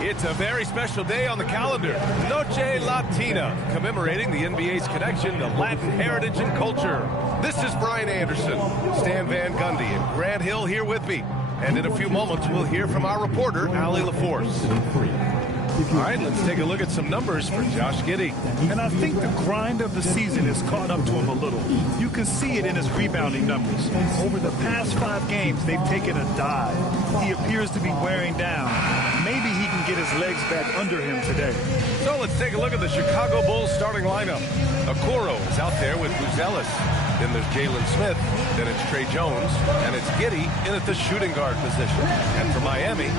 It's a very special day on the calendar, Noche Latina, commemorating the NBA's connection to Latin heritage and culture. This is Brian Anderson, Stan Van Gundy, and Grant Hill here with me. And in a few moments, we'll hear from our reporter, Allie LaForce. All right, let's take a look at some numbers for Josh Giddey. And I think the grind of the season has caught up to him a little. You can see it in his rebounding numbers. Over the past 5 games, they've taken a dive. He appears to be wearing down. Maybe he can get his legs back under him today. So let's take a look at the Chicago Bulls starting lineup. Okoro is out there with Buzelis. Then there's Jalen Smith. Then it's Trey Jones. And it's Giddey in at the shooting guard position. And for Miami,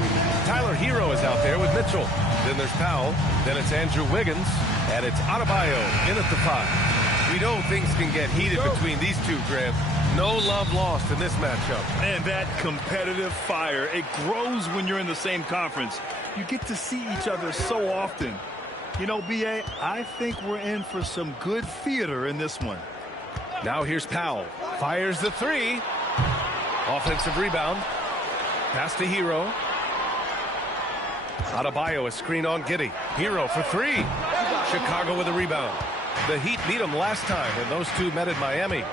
Tyler Hero is out there with Mitchell. Then there's Powell. Then it's Andrew Wiggins. And it's Adebayo in at the 5. We know things can get heated between these two, Grant. No love lost in this matchup. And that competitive fire, it grows when you're in the same conference. You get to see each other so often. You know, B.A., I think we're in for some good theater in this one. Now here's Powell. Fires the 3. Offensive rebound. Pass to Hero. Adebayo, a screen on Giddey. Hero for 3. Chicago with a rebound. The Heat beat them last time when those two met at Miami.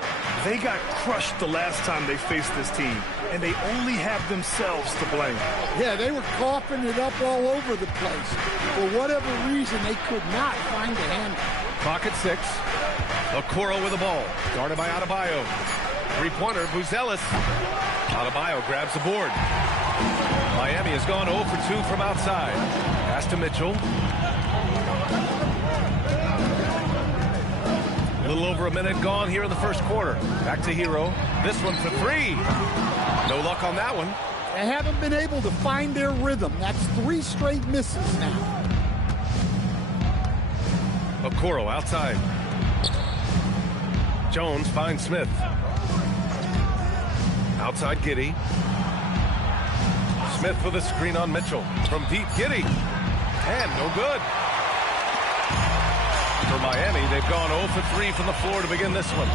They got crushed the last time they faced this team, and they only have themselves to blame. Yeah, they were coughing it up all over the place. For whatever reason, they could not find the handle. Clock at 6. Okoro with the ball. Guarded by Adebayo. Three-pointer, Buzelis. Adebayo grabs the board. Miami has gone 0 for 2 from outside. Pass to Mitchell. A little over a minute gone here in the first quarter. Back to Hero. This one for 3. No luck on that one. They haven't been able to find their rhythm. That's 3 straight misses now. Okoro outside. Jones finds Smith. Outside Giddey. Smith with a screen on Mitchell. From deep, Giddey. And no good. For Miami, they've gone 0 for 3 from the floor to begin this one.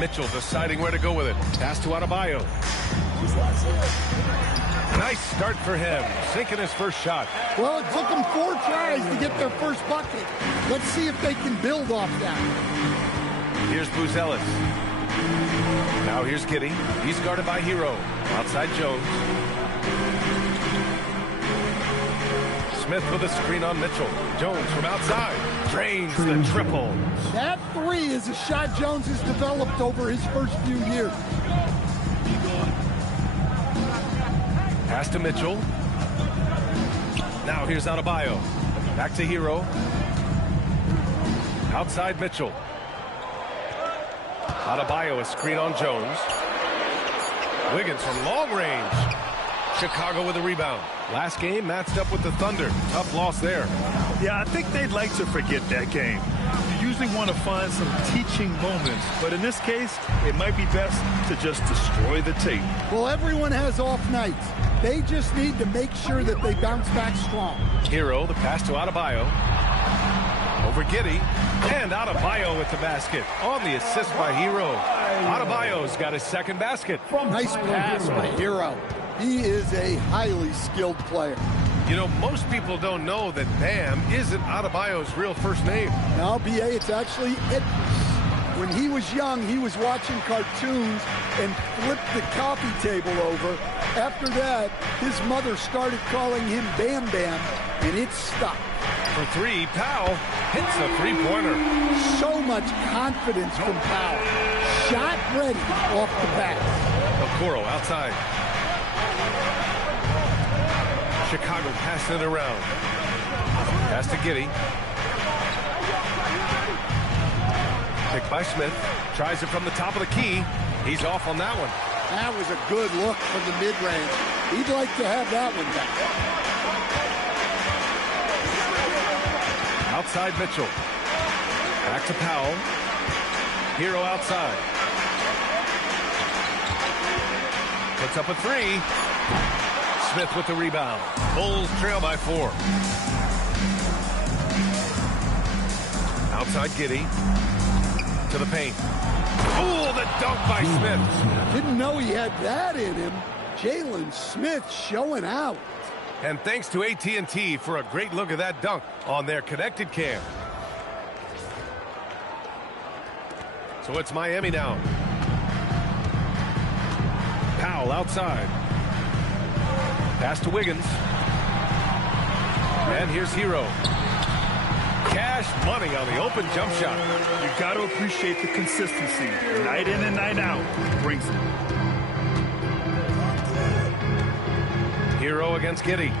Mitchell deciding where to go with it. Pass to Adebayo. Nice start for him. Sinking his first shot. Well, it took them 4 tries to get their first bucket. Let's see if they can build off that. Here's Buzelis. Now here's Giddey. He's guarded by Hero. Outside Jones. Smith with a screen on Mitchell. Jones from outside. Drains the triple. That 3 is a shot Jones has developed over his first few years. Pass to Mitchell. Now here's Adebayo. Back to Hero. Outside Mitchell. Adebayo, a screen on Jones. Wiggins from long range. Chicago with a rebound. Last game matched up with the Thunder. Tough loss there. Yeah, I think they'd like to forget that game. You usually want to find some teaching moments, but in this case, it might be best to just destroy the tape. Well, everyone has off nights. They just need to make sure that they bounce back strong. Hero, the pass to Adebayo. Over Giddey. And Adebayo with the basket. On the assist by Hero. Adebayo's got his second basket. Nice pass by Hero. He is a highly skilled player. You know, most people don't know that Bam isn't Adebayo's real first name. Now, B.A., it's actually Idris. When he was young, he was watching cartoons and flipped the coffee table over. After that, his mother started calling him Bam Bam, and it stuck. For 3, Powell hits a three-pointer. So much confidence from Powell. Shot ready off the pass. Okoro outside. Chicago passing it around. Pass to Giddey. Picked by Smith. Tries it from the top of the key. He's off on that one. That was a good look from the mid-range. He'd like to have that one back. Outside Mitchell. Back to Powell. Hero outside. Puts up a 3. Smith with the rebound. Bulls trail by 4. Outside Giddey. To the paint. Ooh, the dunk by Smith. Didn't know he had that in him. Jalen Smith showing out. And thanks to AT&T for a great look at that dunk on their connected cam. So it's Miami now. Powell outside. Pass to Wiggins. And here's Hero. Cash money on the open jump shot. You got to appreciate the consistency. Night in and night out. He brings it. Hero against Giddey.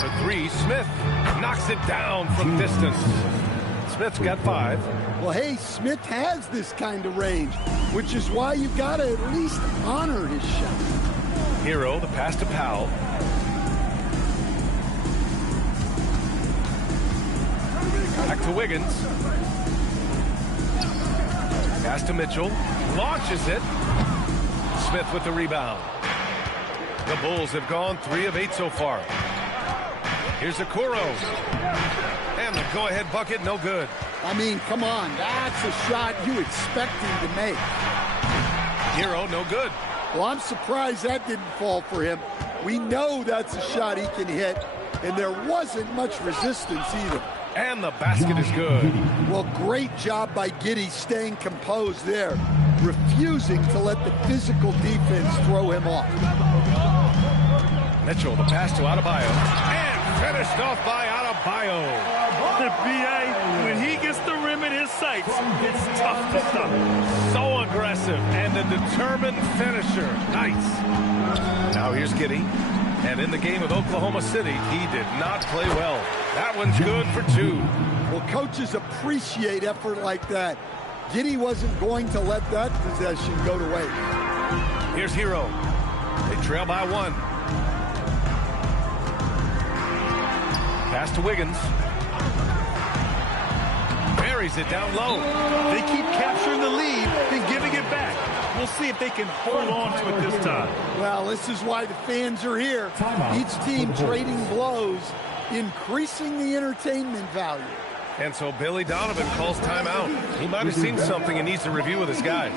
For three, Smith knocks it down from distance. Smith's got 5. Well, hey, Smith has this kind of range, which is why you've got to at least honor his shot. Hero, the pass to Powell. Back to Wiggins. Pass to Mitchell. Launches it. Smith with the rebound. The Bulls have gone 3 of 8 so far. Here's Okoro. And the go-ahead bucket, no good. I mean, come on. That's a shot you expect him to make. Hero, no good. Well, I'm surprised that didn't fall for him. We know that's a shot he can hit, and there wasn't much resistance either. And the basket is good. Well, great job by Giddey staying composed there, refusing to let the physical defense throw him off. Mitchell, the pass to Adebayo. And finished off by Adebayo. The BA, when he gets the rim in his sights, it's tough to stop. So aggressive and a determined finisher. Nice. Now here's Giddey. And in the game with Oklahoma City, he did not play well. That one's good for 2. Well, coaches appreciate effort like that. Giddey wasn't going to let that possession go to waste. Here's Hero. They trail by 1. Pass to Wiggins. Buries it down low. They keep capturing the lead and giving it back. We'll see if they can hold on to it this time. Well, this is why the fans are here. Each team trading blows, increasing the entertainment value. And so Billy Donovan calls timeout. He might have seen something and needs to review with his guys.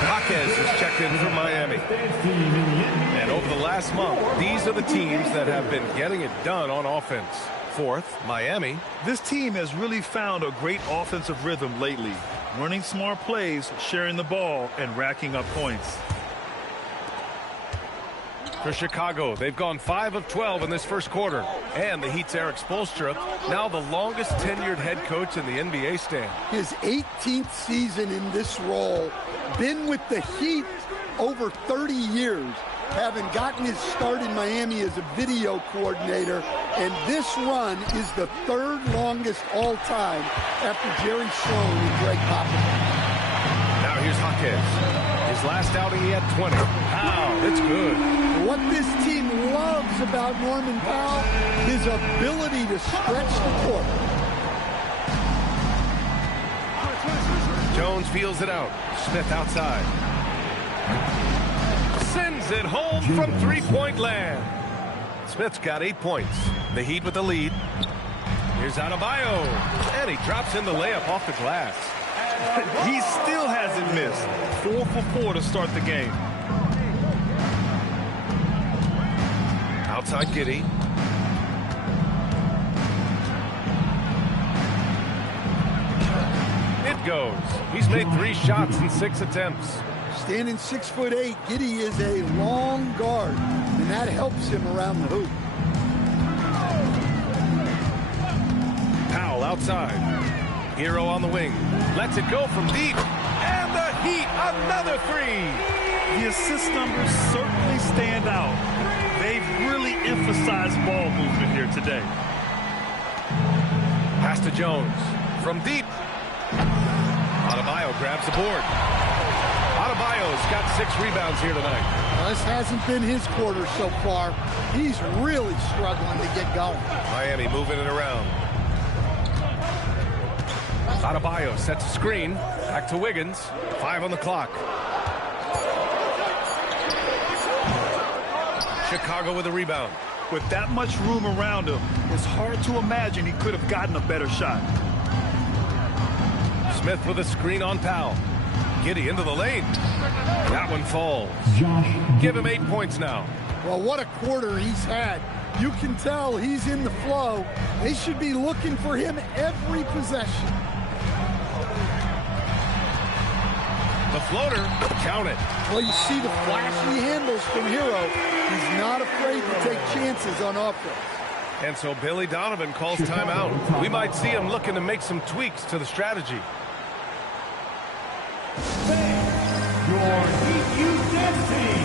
Jaquez has checked in for Miami. And over the last month, these are the teams that have been getting it done on offense. 4th, Miami. This team has really found a great offensive rhythm lately. Running smart plays, sharing the ball, and racking up points. For Chicago, they've gone 5 of 12 in this first quarter. And the Heat's Eric Spoelstra, now the longest tenured head coach in the NBA stand. His 18th season in this role, been with the Heat over 30 years, having gotten his start in Miami as a video coordinator, and this run is the 3rd longest all time after Jerry Sloan and Greg Popovich. Now here's Jaquez. His last outing, he had 20. Powell, it's good. What this team loves about Norman Powell, his ability to stretch the court. Jones feels it out. Smith outside. Sends it home from three-point land. Smith's got 8 points. The Heat with the lead. Here's Adebayo. And he drops in the layup off the glass. He still hasn't missed. 4 for 4 to start the game. Outside Giddey. It goes. He's made 3 shots in 6 attempts. Standing 6'8", Giddey is a long guard, and that helps him around the hoop. Powell outside. Hero on the wing. Lets it go from deep. And the Heat, another 3. The assist numbers certainly stand out. They've really emphasized ball movement here today. Pass to Jones. From deep. Adebayo grabs the board. Adebayo's got 6 rebounds here tonight. Well, this hasn't been his quarter so far. He's really struggling to get going. Miami moving it around. Adebayo sets a screen. Back to Wiggins. 5 on the clock. Chicago with a rebound. With that much room around him, it's hard to imagine he could have gotten a better shot. Smith with a screen on Powell. Giddey into the lane. That one falls. Give him 8 points now. Well, what a quarter he's had. You can tell he's in the flow. They should be looking for him every possession. The floater, count it. Well, you see the flashy handles from Hero. He's not afraid to take chances on offense. And so Billy Donovan calls timeout. We might see him looking to make some tweaks to the strategy. Your DQ team.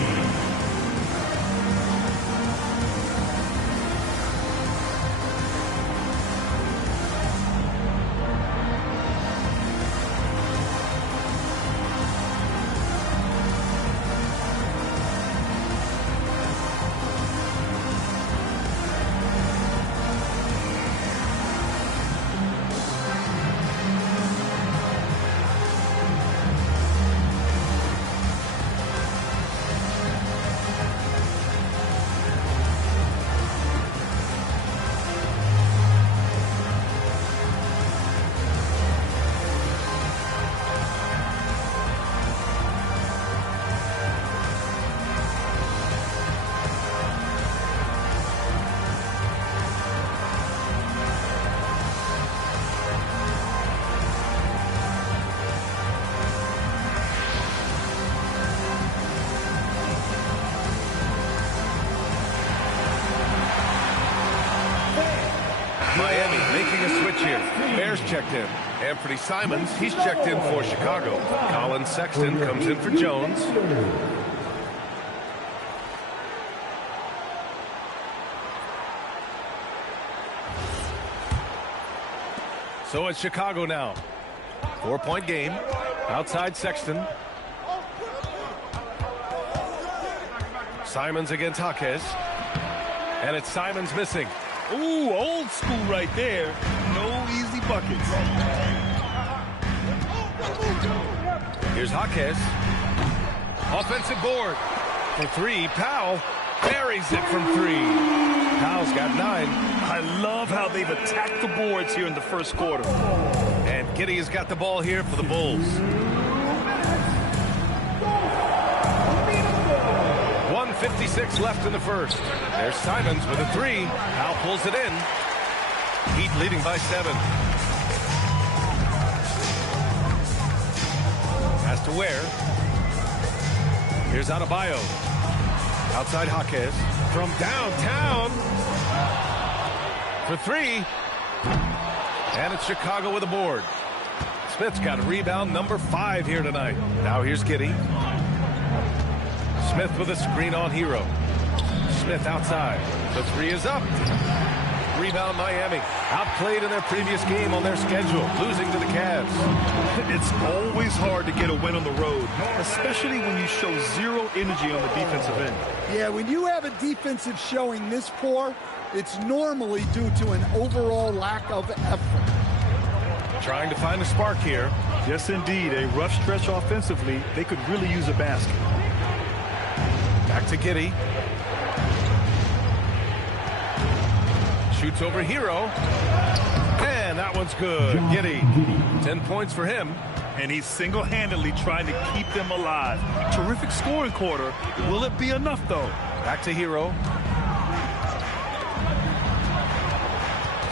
Miami making a switch here. Bears checked in. Anthony Simons, he's checked in for Chicago. Colin Sexton comes in for Jones. So it's Chicago now. 4-point game. Outside Sexton. Simons against Jaquez. And it's Simons missing. Ooh, old school right there. No easy buckets. Here's Jaquez. Offensive board. For 3, Powell buries it from 3. Powell's got 9. I love how they've attacked the boards here in the first quarter. And Giddey has got the ball here for the Bulls. 1:56 left in the first. There's Simons with a 3. Powell pulls it in. Heat leading by 7. Pass to Ware. Here's Adebayo. Outside Jaquez. From downtown. For 3. And it's Chicago with a board. Smith's got a rebound number 5 here tonight. Now here's Giddey. Smith with a screen on Hero. Smith outside. The 3 is up. Rebound Miami. Outplayed in their previous game on their schedule, losing to the Cavs. It's always hard to get a win on the road, especially when you show zero energy on the defensive end. Yeah, when you have a defensive showing this poor, it's normally due to an overall lack of effort. Trying to find a spark here. Yes, indeed. A rough stretch offensively. They could really use a basket. Back to Giddey. Shoots over Hero. And that one's good. Giddey. 10 points for him. And he's single-handedly trying to keep them alive. Terrific scoring quarter. Will it be enough, though? Back to Hero.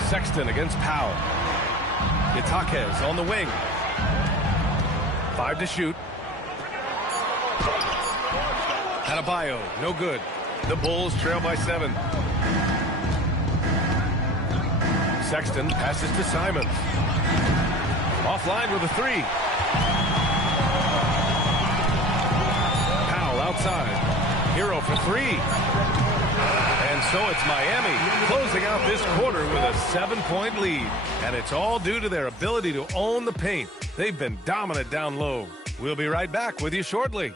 Sexton against Powell. Jaquez on the wing. 5 to shoot. Adebayo, no good. The Bulls trail by 7. Sexton passes to Simons. Offline with a 3. Powell outside. Hero for 3. And so it's Miami closing out this quarter with a 7-point lead. And it's all due to their ability to own the paint. They've been dominant down low. We'll be right back with you shortly.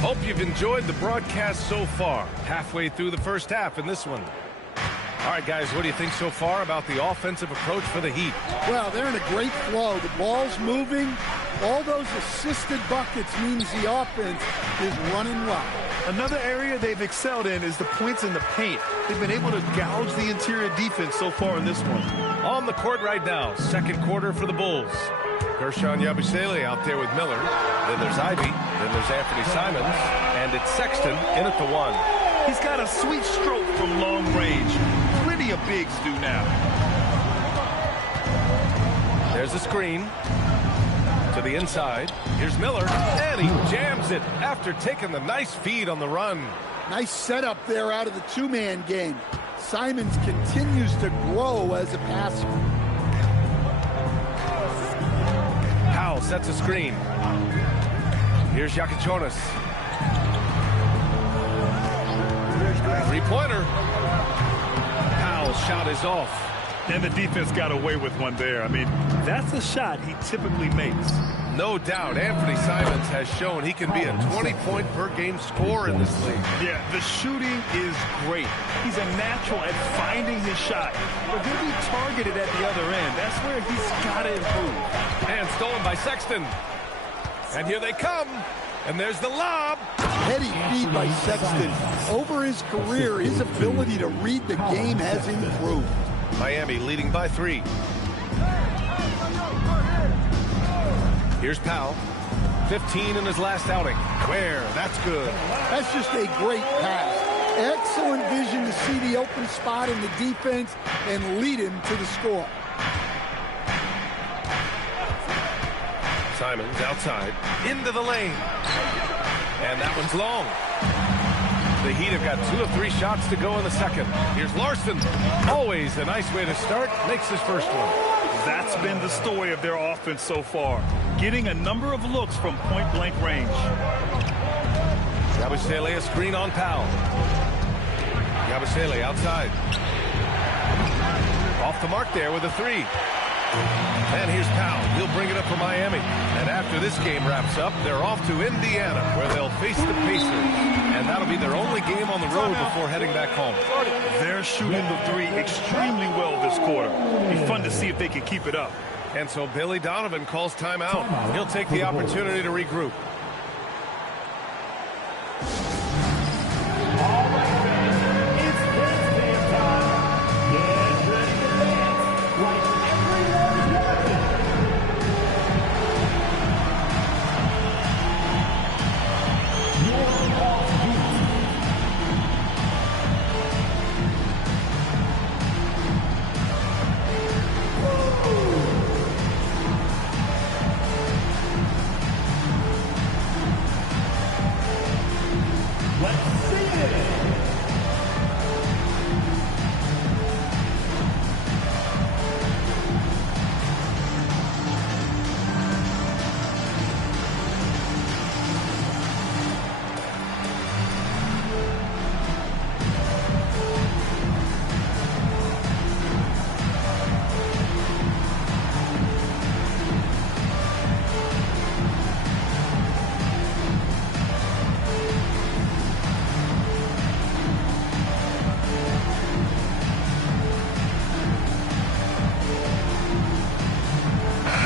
Hope you've enjoyed the broadcast so far. Halfway through the first half in this one. All right, guys, what do you think so far about the offensive approach for the Heat? Well, they're in a great flow. The ball's moving. All those assisted buckets means the offense is running well. Another area they've excelled in is the points in the paint. They've been able to gouge the interior defense so far in this one. On the court right now, second quarter for the Bulls. Guerschon Yabusele out there with Miller. Then there's Ivy. Then there's Anthony Simons. And it's Sexton in at the 1. He's got a sweet stroke from long range. Plenty of bigs do now. There's a screen to the inside. Here's Miller, and he jams it after taking the nice feed on the run. Nice setup there out of the two-man game. Simons continues to grow as a passer. Powell sets a screen. Here's Jakichonis. Three-pointer. Powell's shot is off. And the defense got away with one there. I mean, that's a shot he typically makes. No doubt, Anthony Simons has shown he can be a 20-point-per-game scorer in this league. Yeah, the shooting is great. He's a natural at finding his shot, but he'll be targeted at the other end. That's where he's got to improve. And stolen by Sexton. And here they come. And there's the lob. Heady feed by Sexton. Over his career, his ability to read the game has improved. Miami leading by 3. Here's Powell. 15 in his last outing. Where? That's good. That's just a great pass. Excellent vision to see the open spot in the defense and lead him to the score. Simons outside. Into the lane. And that one's long. The Heat have got 2 of 3 shots to go in the second. Here's Larson. Always a nice way to start. Makes his first one. That's been the story of their offense so far. Getting a number of looks from point-blank range. Yabusele a screen on Powell. Yabusele outside. Off the mark there with a 3. And here's Powell. He'll bring it up for Miami. And after this game wraps up, they're off to Indiana, where they'll face the Pacers. And that'll be their only game on the road before heading back home. They're shooting the 3 extremely well this quarter. It'll be fun to see if they can keep it up. And so Billy Donovan calls timeout. He'll take the opportunity to regroup.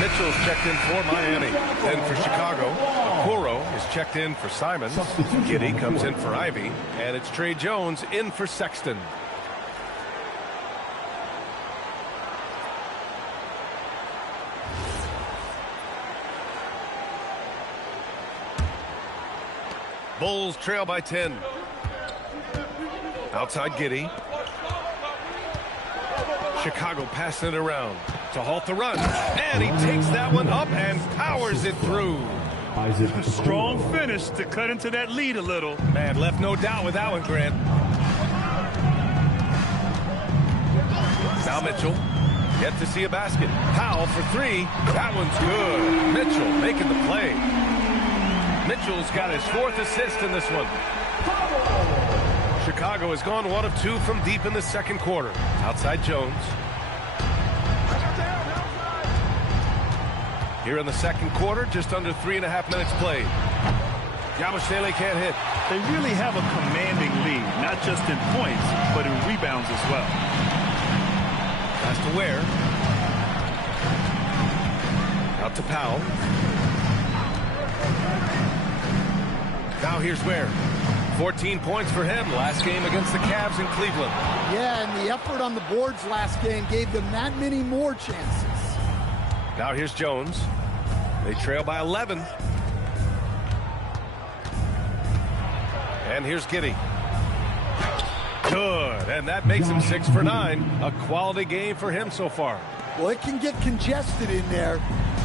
Mitchell's checked in for Miami. Then for Chicago, Okoro is checked in for Simons. Giddey comes in for Ivy. And it's Trey Jones in for Sexton. Bulls trail by 10. Outside Giddey. Chicago passing it around to halt the run. And he takes that one up and powers it through. A strong finish to cut into that lead a little. Man, left no doubt with that one, Grant. Now Mitchell. Yet to see a basket. Powell for three. That one's good. Mitchell making the play. Mitchell's got his 4th assist in this one. Chicago has gone 1 of 2 from deep in the second quarter. Outside Jones. Here in the second quarter, just under 3.5 minutes played. Yabusele can't hit. They really have a commanding lead, not just in points, but in rebounds as well. Pass to Ware. Out to Powell. Now here's Ware. 14 points for him last game against the Cavs in Cleveland. Yeah, and the effort on the boards last game gave them that many more chances. Now here's Jones. They trail by 11. And here's Giddey. Good, and that makes him 6 for 9. A quality game for him so far. Well, it can get congested in there.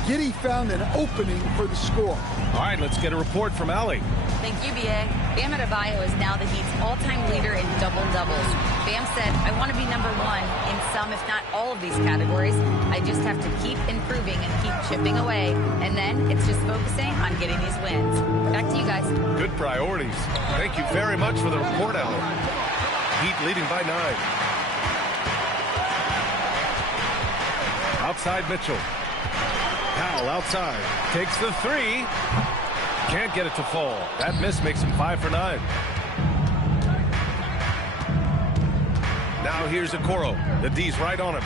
Giddey found an opening for the score. All right, let's get a report from Allie. Thank you, B.A. Bam Adebayo is now the Heat's all-time leader in double-doubles. Bam said, I want to be number 1 in some, if not all of these categories. I just have to keep improving and keep chipping away. And then it's just focusing on getting these wins. Back to you guys. Good priorities. Thank you very much for the report, Allie. Heat leading by 9. Outside Mitchell. Powell outside. Takes the 3. Can't get it to fall. That miss makes him 5 for 9. Now here's Okoro. The D's right on him.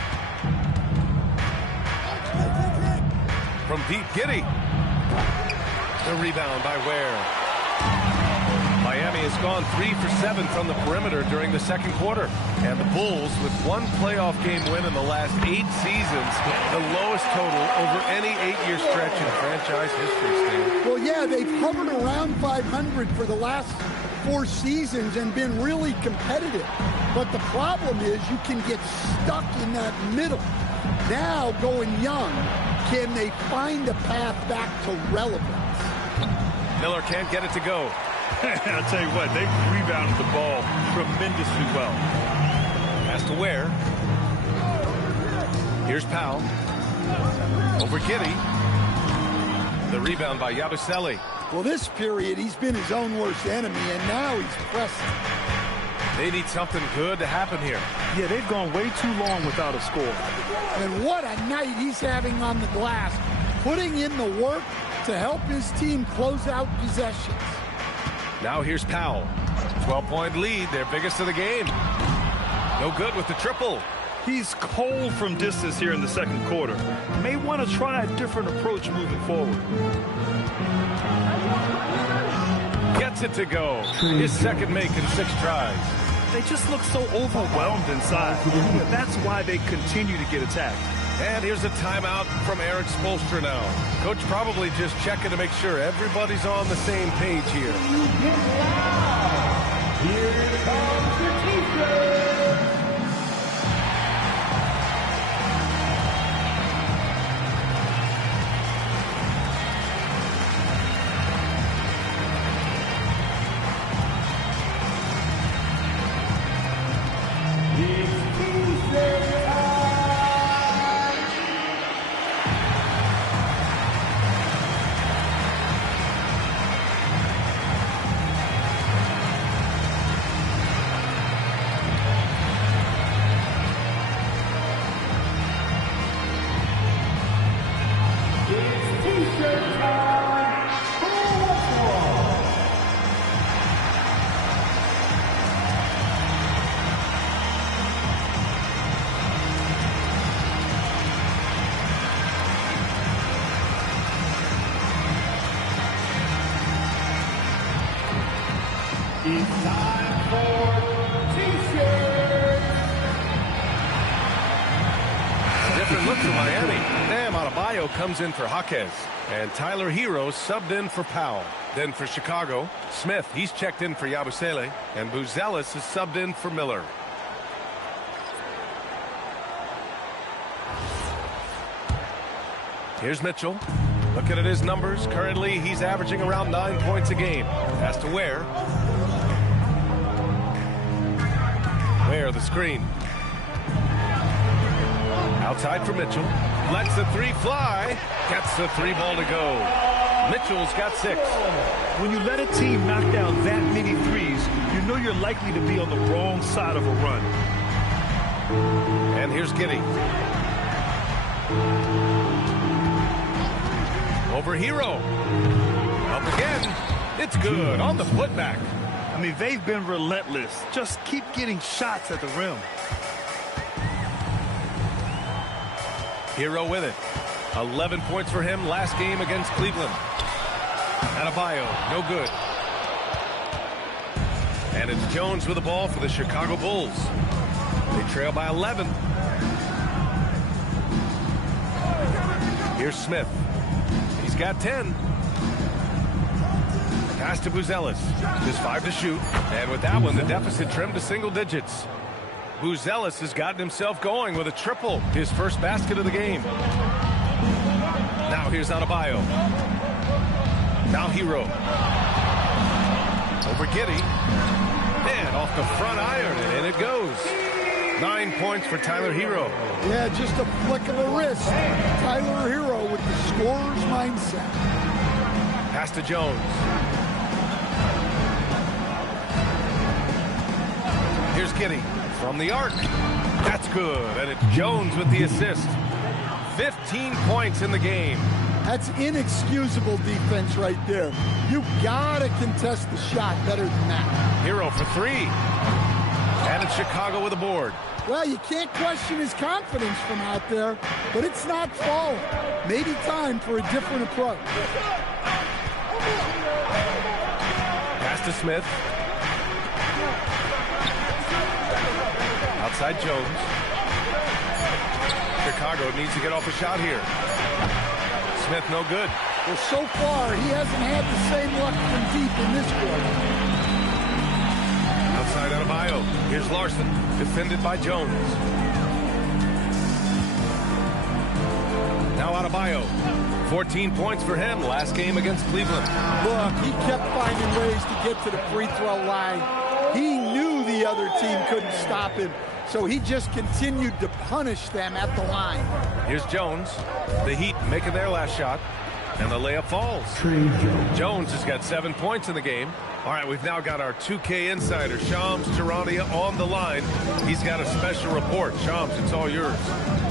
From deep, Giddey. The rebound by Ware. Miami has gone 3 for 7 from the perimeter during the second quarter. And the Bulls, with 1 playoff game win in the last 8 seasons, the lowest total over any 8-year stretch in franchise history, Steve. Well, yeah, they've hovered around 500 for the last 4 seasons and been really competitive. But the problem is you can get stuck in that middle. Now, going young, can they find a path back to relevance? Miller can't get it to go. I'll tell you what, they've rebounded the ball tremendously well. Pass to Ware. Here's Powell. Over Giddey. The rebound by Yabusele. Well, this period, he's been his own worst enemy, and now he's pressing. They need something good to happen here. Yeah, they've gone way too long without a score. And what a night he's having on the glass, putting in the work to help his team close out possessions. Now here's Powell. 12-point lead, their biggest of the game. No good with the triple. He's cold from distance here in the second quarter. May want to try a different approach moving forward. Gets it to go. His second make in 6 tries. They just look so overwhelmed inside. That's why they continue to get attacked. And here's a timeout from Eric Spoelstra now. Coach probably just checking to make sure everybody's on the same page here. Here comes the T-shirt. It's time for T-shirts. Different look for Miami. Bam Adebayo Adebayo comes in for Jaquez. And Tyler Hero subbed in for Powell. Then for Chicago, Smith, he's checked in for Yabusele. And Buzelis is subbed in for Miller. Here's Mitchell. Looking at his numbers, currently he's averaging around 9 points a game. Pass to Ware. Ware, the screen. Outside for Mitchell. Lets the three fly. Gets the three ball to go. Mitchell's got 6. When you let a team knock down that many threes, you know you're likely to be on the wrong side of a run. And here's Giddey. Over Hero. Up again. It's good on the putback. I mean, they've been relentless. Just keep getting shots at the rim. Hero with it. 11 points for him last game against Cleveland. Adebayo, no good. And it's Jones with the ball for the Chicago Bulls. They trail by 11. Here's Smith. He's got 10. Pass to Buzelis. Just 5 to shoot. And with that one, the deficit trimmed to single digits. Buzelis has gotten himself going with a triple. His first basket of the game. Now here's Adebayo. Now Hero. Over Giddey. And off the front iron, and in it goes. 9 points for Tyler Hero. Yeah, just a flick of a wrist. Tyler Hero with the scorer's mindset. Pass to Jones. Here's Giddey from the arc. That's good, and it's Jones with the assist. 15 points in the game. That's inexcusable defense right there. You gotta contest the shot better than that. Hero for 3. And it's Chicago with a board. Well, you can't question his confidence from out there, but it's not falling. Maybe time for a different approach. Pass to Smith. Outside Jones. Chicago needs to get off a shot here. Smith no good. Well, so far, he hasn't had the same luck from deep in this quarter. Outside Adebayo. Here's Larson, defended by Jones. Now Adebayo. 14 points for him last game against Cleveland. Look, he kept finding ways to get to the free throw line. He knew the other team couldn't stop him, so he just continued to punish them at the line. Here's Jones. The Heat making their last shot, and the layup falls. Jones has got 7 points in the game. All right, we've now got our 2K insider, Shams Charania, on the line. He's got a special report. Shams, it's all yours.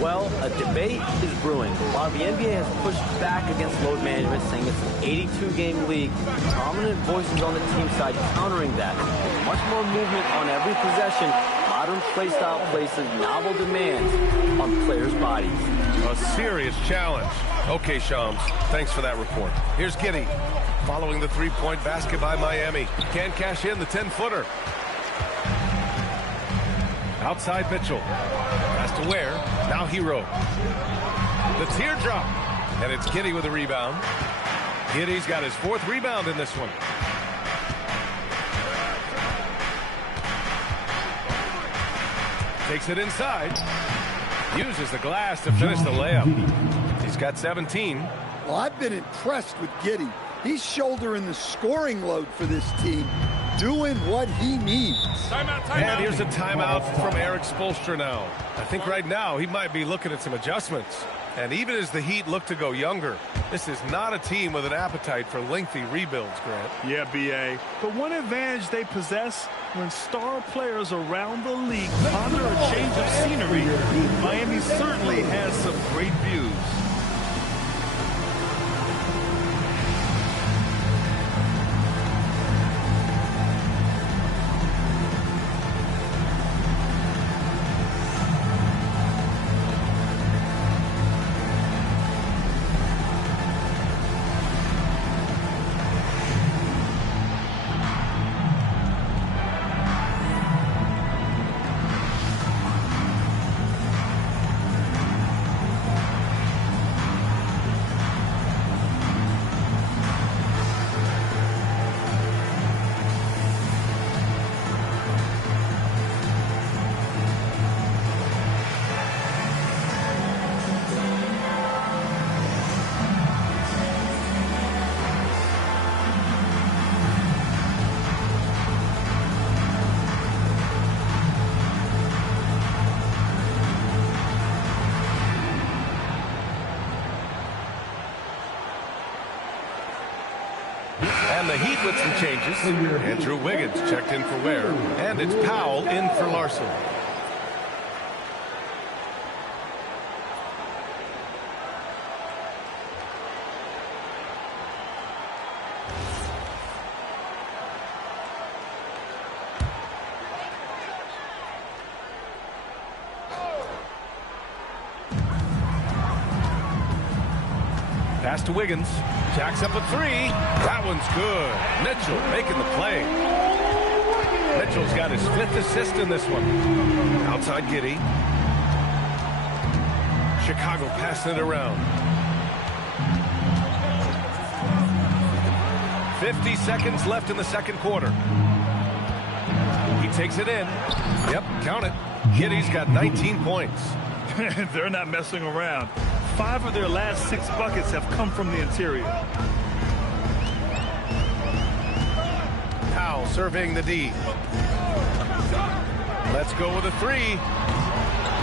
Well, a debate is brewing. While the NBA has pushed back against load management, saying it's an 82-game league, prominent voices on the team side countering that. With much more movement on every possession, modern play style places novel demands on players' bodies. A serious challenge. Okay, Shams, thanks for that report. Here's Giddey. Following the three-point basket by Miami. Can't cash in the 10-footer. Outside Mitchell. Pass to Ware. Now Hero. The teardrop. And it's Giddey with a rebound. Giddey's got his 4th rebound in this one. Takes it inside. Uses the glass to finish the layup. He's got 17. Well, I've been impressed with Giddey. He's shouldering the scoring load for this team, doing what he needs. Timeout. And here's a timeout from Eric Spoelstra now. I think right now he might be looking at some adjustments. And even as the Heat look to go younger, this is not a team with an appetite for lengthy rebuilds, Grant. Yeah, B.A. But one advantage they possess, when star players around the league ponder a change of scenery, Miami certainly has some great views. And the Heat with some changes. Andrew Wiggins checked in for Ware. And it's Powell in for Larson. Pass to Wiggins. Jacks up a three. That one's good. Mitchell making the play. Mitchell's got his 5th assist in this one. Outside Giddey. Chicago passing it around. 50 seconds left in the second quarter. He takes it in. Yep, count it. Giddey's got 19 points. They're not messing around. 5 of their last 6 buckets have come from the interior. Powell surveying the D. Let's go with a 3.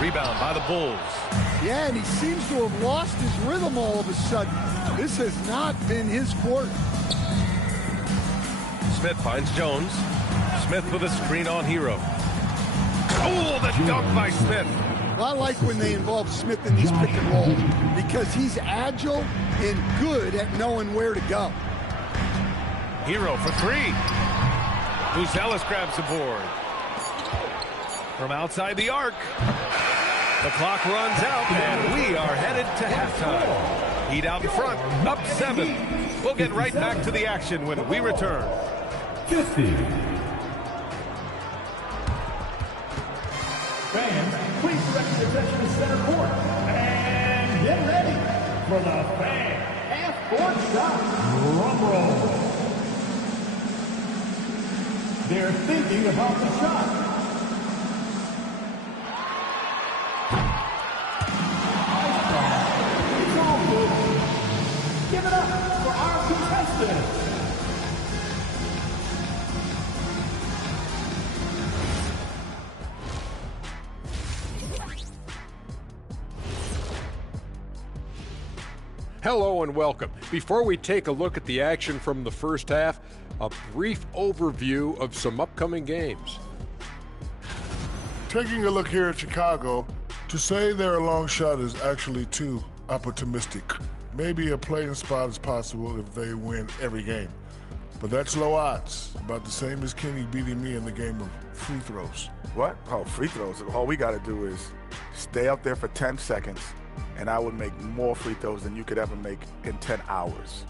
Rebound by the Bulls. Yeah, and he seems to have lost his rhythm all of a sudden. This has not been his quarter. Smith finds Jones. Smith with a screen on Hero. Oh, the dunk by Smith. I like when they involve Smith in these pick and rolls because he's agile and good at knowing where to go. Hero for 3. Buzelis grabs the board. From outside the arc. The clock runs out, and we are headed to halftime. Heat out in front, up 7. We'll get right back to the action when we return. 50. Fans, please direct your attention to center court. And get ready for the fan half-court shot. Drum roll. They're thinking about the shot. It's all good. Give it up for our contestants. Hello and welcome. Before we take a look at the action from the first half, a brief overview of some upcoming games. Taking a look here at Chicago, to say they're a long shot is actually too optimistic. Maybe a play-in spot is possible if they win every game. But that's low odds, about the same as Kenny beating me in the game of free throws. What? Oh, free throws. All we got to do is stay out there for 10 seconds, and I would make more free throws than you could ever make in 10 hours.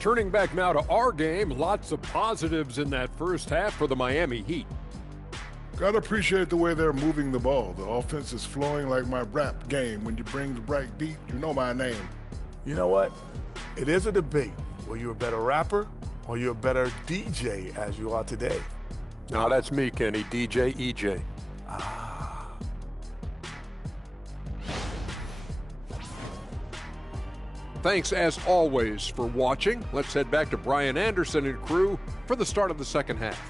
Turning back now to our game, lots of positives in that first half for the Miami Heat. Gotta appreciate the way they're moving the ball. The offense is flowing like my rap game. When you bring the right beat, you know my name. You know what? It is a debate. Were you a better rapper or you a better DJ as you are today? No, that's me, Kenny. DJ EJ. Thanks, as always, for watching. Let's head back to Brian Anderson and crew for the start of the second half.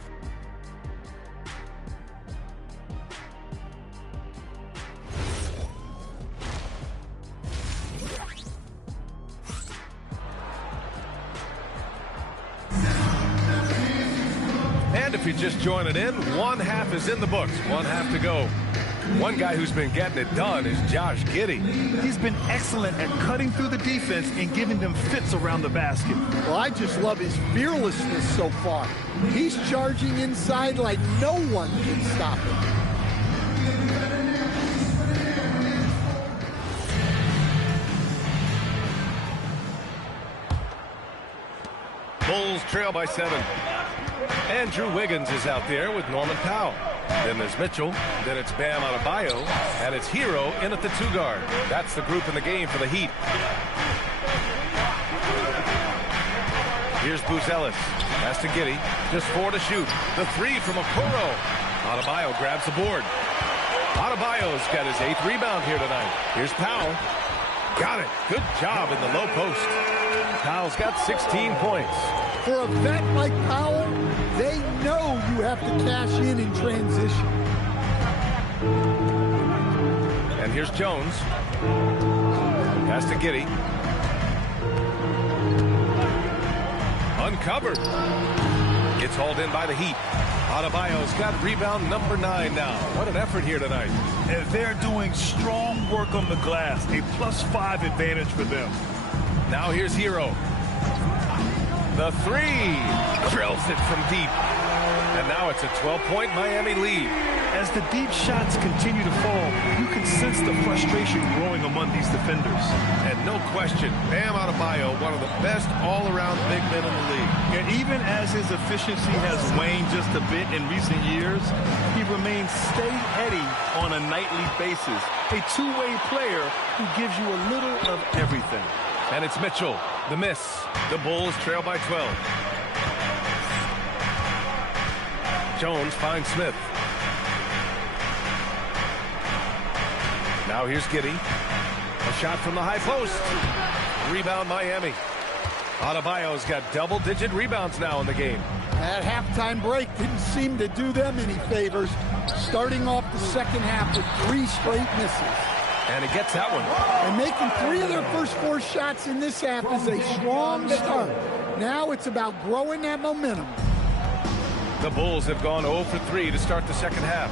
And if you're just joining in, one half is in the books. One half to go. One guy who's been getting it done is Josh Giddey. He's been excellent at cutting through the defense and giving them fits around the basket. Well, I just love his fearlessness so far. He's charging inside like no one can stop him. Bulls trail by 7. Andrew Wiggins is out there with Norman Powell. Then there's Mitchell. Then it's Bam Adebayo. And it's Hero in at the 2 guard. That's the group in the game for the Heat. Here's Buzelis. Pass to Giddey. Just 4 to shoot. The 3 from Okoro. Adebayo grabs the board. Adebayo's got his 8th rebound here tonight. Here's Powell. Got it. Good job in the low post. Powell's got 16 points. For a vet like Powell, they know you have to cash in transition. And here's Jones. Pass to Giddey. Uncovered. It's hauled in by the Heat. Adebayo's got rebound number 9 now. What an effort here tonight. And they're doing strong work on the glass. A +5 advantage for them. Now here's Hero. The 3. Drills it from deep. And now it's a 12-point Miami lead. As the deep shots continue to fall, you can sense the frustration growing among these defenders. And no question, Bam Adebayo, one of the best all-around big men in the league. And even as his efficiency has waned just a bit in recent years, he remains steady on a nightly basis. A two-way player who gives you a little of everything. And it's Mitchell, the miss. The Bulls trail by 12. Jones finds Smith. Now here's Giddey. A shot from the high post. Rebound Miami. Adebayo's got double-digit rebounds now in the game. That halftime break didn't seem to do them any favors. Starting off the second half with 3 straight misses. And he gets that one. And making 3 of their first 4 shots in this half is a strong start. Now it's about growing that momentum. The Bulls have gone 0 for 3 to start the second half.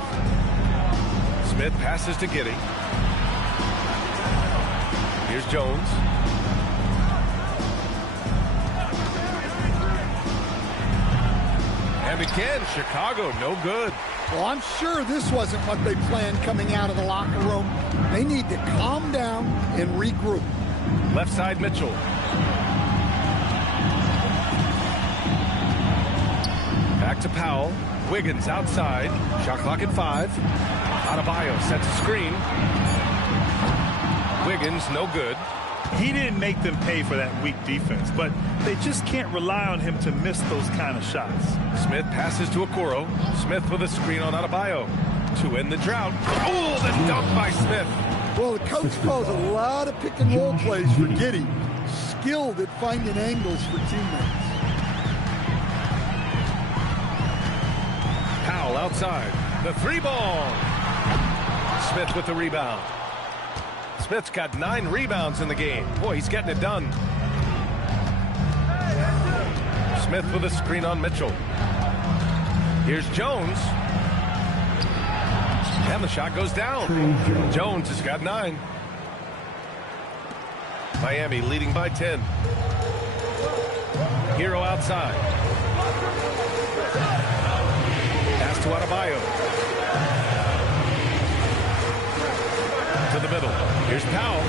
Smith passes to Giddey. Here's Jones. And again, Chicago, no good. Well, I'm sure this wasn't what they planned coming out of the locker room. They need to calm down and regroup. Left side, Mitchell. Back to Powell. Wiggins outside. Shot clock at 5. Adebayo sets a screen. Wiggins, no good. He didn't make them pay for that weak defense, but they just can't rely on him to miss those kind of shots. Smith passes to Okoro. Smith with a screen on Adebayo to end the drought. Oh, the dunk by Smith. Well, the coach calls a lot of pick-and-roll plays for Giddey. Skilled at finding angles for teammates. Powell outside. The 3-ball. Smith with the rebound. Smith's got 9 rebounds in the game. Boy, he's getting it done. Smith with a screen on Mitchell. Here's Jones. And the shot goes down. Jones has got 9. Miami leading by 10. Hero outside. Pass to Adebayo. To the middle. Here's Powell.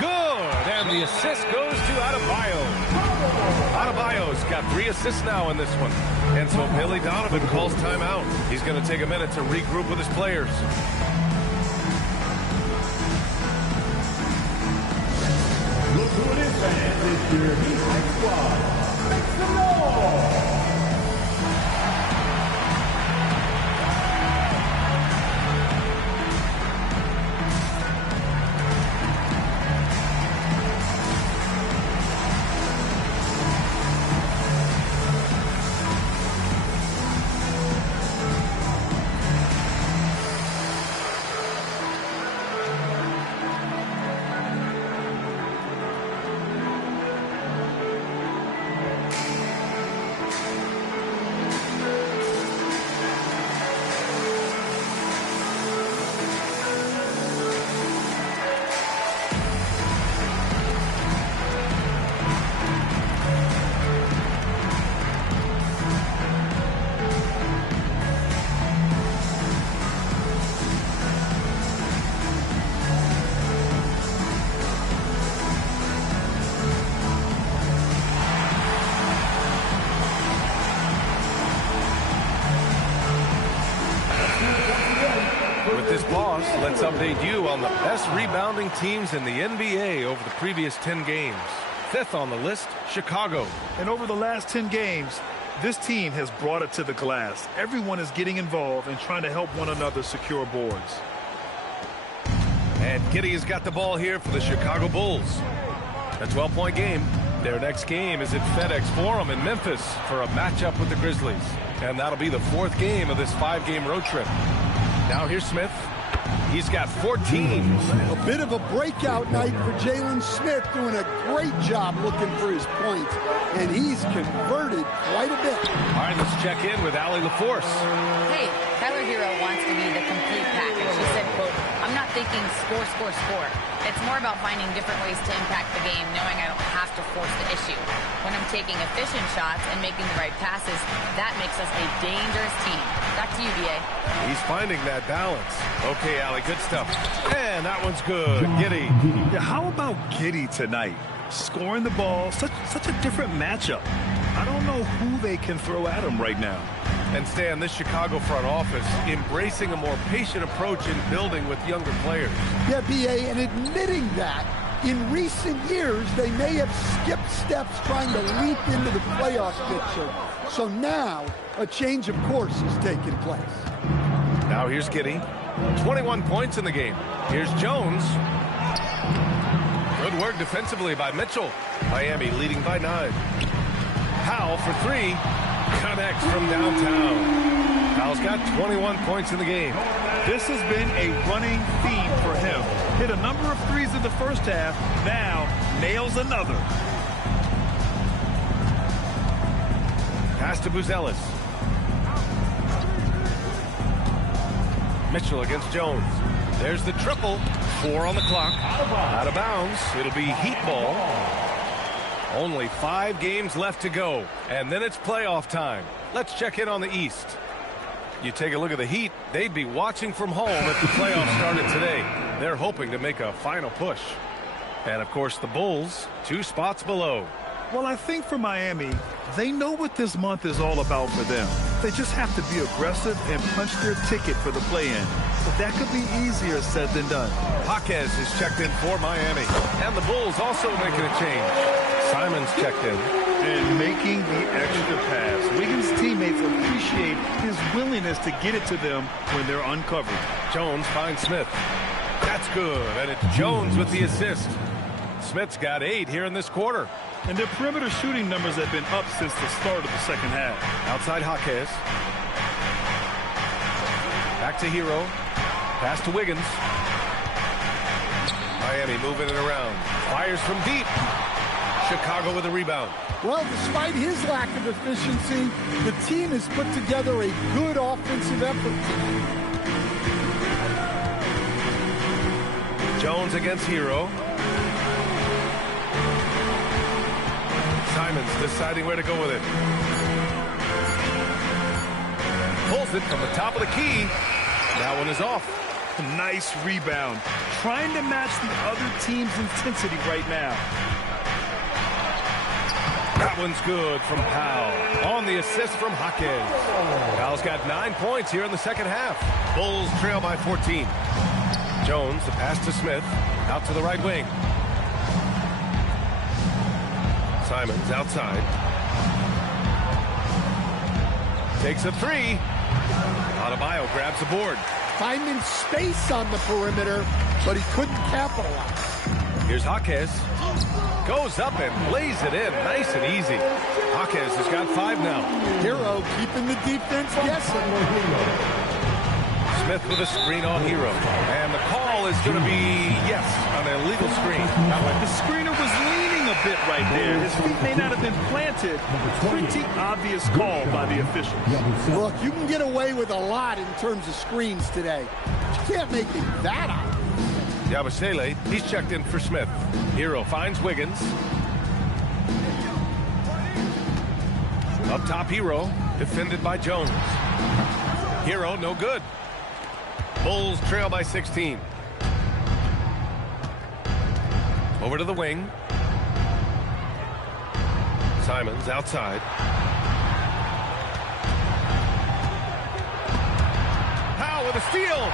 Good! And the assist goes to Adebayo. Adebayo's got 3 assists now in this one. And so Billy Donovan calls timeout. He's going to take a minute to regroup with his players. Look who it is, fans. It's your Heat Squad. Make some noise! Let's update you on the best rebounding teams in the NBA over the previous 10 games. 5th on the list, Chicago. And over the last 10 games, this team has brought it to the glass. Everyone is getting involved and trying to help one another secure boards. And Giddey has got the ball here for the Chicago Bulls. A 12-point game. Their next game is at FedEx Forum in Memphis for a matchup with the Grizzlies. And that'll be the 4th game of this 5-game road trip. Now here's Smith. He's got 14. A bit of a breakout night for Jalen Smith, doing a great job looking for his points, and he's converted quite a bit. All right, let's check in with Allie LaForce. Hey, Tyler Hero wants to be the complete package. She said, quote, I'm not thinking score, score, score. It's more about finding different ways to impact the game, knowing I don't have to force the issue. When I'm taking efficient shots and making the right passes, that makes us a dangerous team. Back to you, B.A. He's finding that balance. Okay, Allie, good stuff. And that one's good. Giddey. Yeah, how about Giddey tonight? Scoring the ball, such a different matchup. I don't know who they can throw at him right now. And Stan, this Chicago front office embracing a more patient approach in building with younger players. Yeah, B.A., and admitting that in recent years they may have skipped steps trying to leap into the playoff picture. So now a change of course is taking place. Now here's Giddey. 21 points in the game. Here's Jones. Good work defensively by Mitchell. Miami leading by 9. Powell for 3. Connects from downtown. Powell's got 21 points in the game. This has been a running theme for him. Hit a number of threes in the first half. Now nails another. Pass to Buzelis. Mitchell against Jones. There's the triple. 4 on the clock. Out of bounds. It'll be Heat ball. Only 5 games left to go, and then it's playoff time. Let's check in on the East. You take a look at the Heat, they'd be watching from home if the playoffs started today. They're hoping to make a final push. And, of course, the Bulls, 2 spots below. Well, I think for Miami, they know what this month is all about for them. They just have to be aggressive and punch their ticket for the play-in. But that could be easier said than done. Jaquez is checked in for Miami. And the Bulls also making a change. Simon's checked in. And making the extra pass. Wiggins' teammates appreciate his willingness to get it to them when they're uncovered. Jones finds Smith. That's good. And it's Jones with the assist. Smith's got 8 here in this quarter. And their perimeter shooting numbers have been up since the start of the second half. Outside Jaquez. Back to Hero. Pass to Wiggins. Miami moving it around. Fires from deep. Chicago with a rebound. Well, despite his lack of efficiency, the team has put together a good offensive effort. Jones against Hero. Simons deciding where to go with it. Pulls it from the top of the key. That one is off. Nice rebound. Trying to match the other team's intensity right now. That one's good from Powell. On the assist from Jaquez. Powell's got 9 points here in the second half. Bulls trail by 14. Jones, the pass to Smith. Out to the right wing. Simons outside. Takes a 3. Adebayo grabs the board. Finding space on the perimeter, but he couldn't capitalize. Here's Jaquez. Goes up and lays it in. Nice and easy. Jaquez has got 5 now. Hero keeping the defense guessing. Smith with a screen on Hero. And the call is going to be, yes, an illegal screen. The screener was leaning a bit right there. His feet may not have been planted. Pretty obvious call by the officials. Look, you can get away with a lot in terms of screens today. But you can't make it that obvious. Yabusele, he's checked in for Smith. Hero finds Wiggins. Up top, Hero, defended by Jones. Hero, no good. Bulls trail by 16. Over to the wing. Simons outside. Powell with a steal.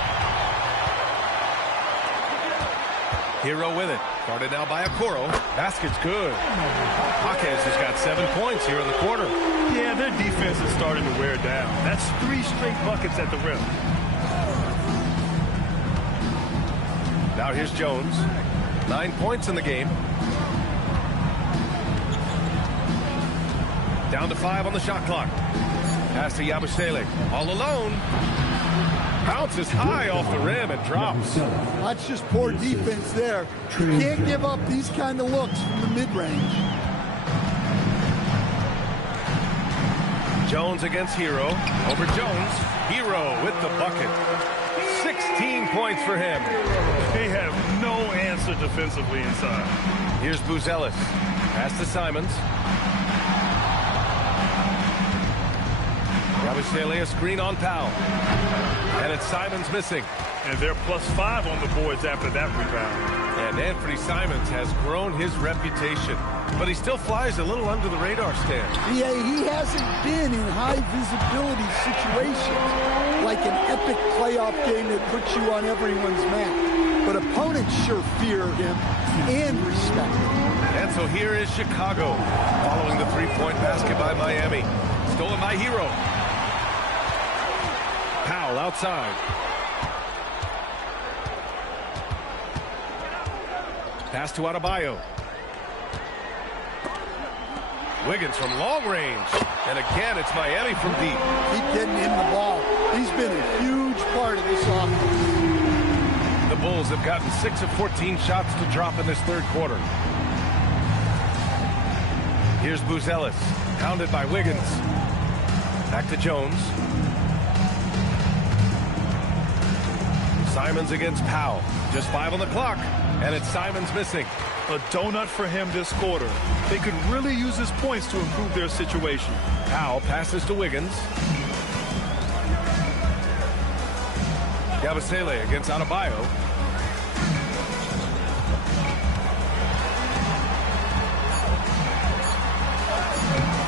Hero with it. Guarded now by Okoro. Basket's good. Jaquez has got 7 points here in the quarter. Yeah, their defense is starting to wear down. That's 3 straight buckets at the rim. Now here's Jones. 9 points in the game. Down to 5 on the shot clock. Pass to Yabusele. All alone. Bounces high off the rim and drops. That's just poor defense there. You can't give up these kind of looks from the mid-range. Jones against Hero. Over Jones. Hero with the bucket. 16 points for him. They have no answer defensively inside. Here's Buzelis. Pass to Simons. Yabusele a screen on Powell. And it's Simons missing. And they're +5 on the boards after that rebound. And Anthony Simons has grown his reputation, but he still flies a little under the radar stand. Yeah, he hasn't been in high visibility situations like an epic playoff game that puts you on everyone's map. But opponents sure fear him and respect him. And so here is Chicago following the three-point basket by Miami. Stolen by Hero. Powell outside. Pass to Adebayo. Wiggins from long range. And again, it's Miami from deep. Keep getting him the ball. He's been a huge part of this offense. The Bulls have gotten 6 of 14 shots to drop in this third quarter. Here's Buzelis, pounded by Wiggins. Back to Jones. Simons against Powell. Just 5 on the clock, and it's Simons missing. A donut for him this quarter. They could really use his points to improve their situation. Powell passes to Wiggins. Yabusele against Adebayo.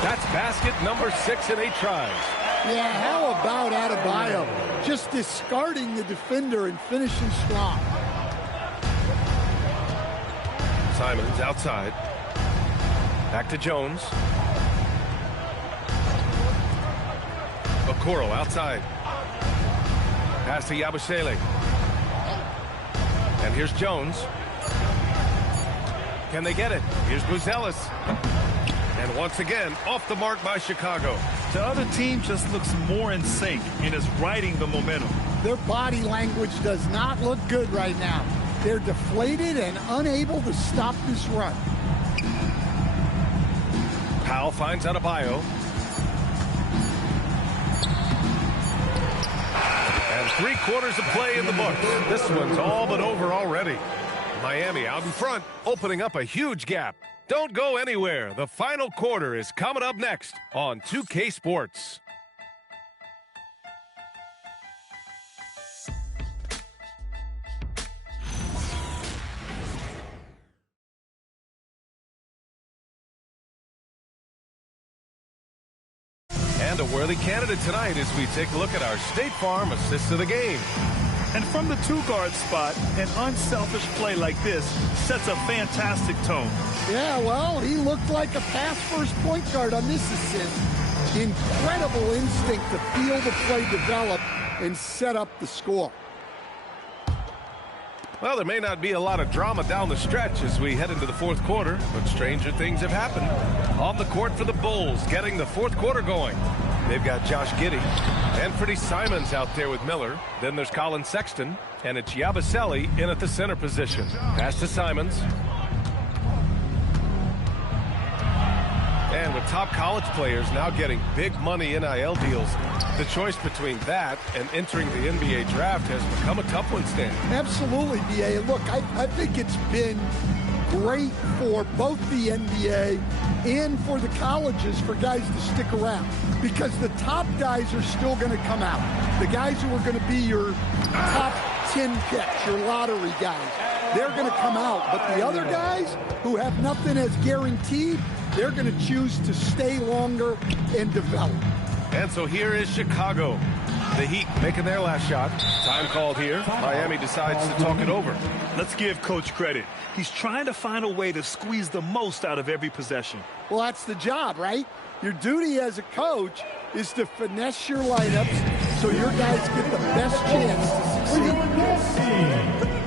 That's basket number 6 in 8 tries. Yeah, how about Adebayo? Just discarding the defender and finishing strong. Simons outside. Back to Jones. Okoro outside. Pass to Yabusele. And here's Jones. Can they get it? Here's Buzelis. And once again, off the mark by Chicago. The other team just looks more in sync and is riding the momentum. Their body language does not look good right now. They're deflated and unable to stop this run. Powell finds Adebayo. And 3 quarters of play in the books. This one's all but over already. Miami out in front, opening up a huge gap. Don't go anywhere. The final quarter is coming up next on 2K Sports. And a worthy candidate tonight as we take a look at our State Farm assist of the game. And from the 2-guard spot, an unselfish play like this sets a fantastic tone. Yeah, well, he looked like a pass-first point guard on this assist. Incredible instinct to feel the play develop and set up the score. Well, there may not be a lot of drama down the stretch as we head into the fourth quarter, but stranger things have happened. On the court for the Bulls, getting the fourth quarter going. They've got Josh Giddey, Anthony Simons out there with Miller. Then there's Colin Sexton, and it's Yabusele in at the center position. Pass to Simons. And with top college players now getting big money NIL deals, the choice between that and entering the NBA draft has become a tough one, Stan. Absolutely, B.A. Look, I think it's been great for both the NBA and for the colleges for guys to stick around because the top guys are still going to come out. The guys who are going to be your top 10 picks, your lottery guys, they're going to come out. But the other guys who have nothing as guaranteed, they're going to choose to stay longer and develop. And so here is Chicago. The Heat making their last shot. Time called here. Miami decides to talk it over. Let's give Coach credit. He's trying to find a way to squeeze the most out of every possession. Well, that's the job, right? Your duty as a coach is to finesse your lineups so your guys get the best chance to succeed.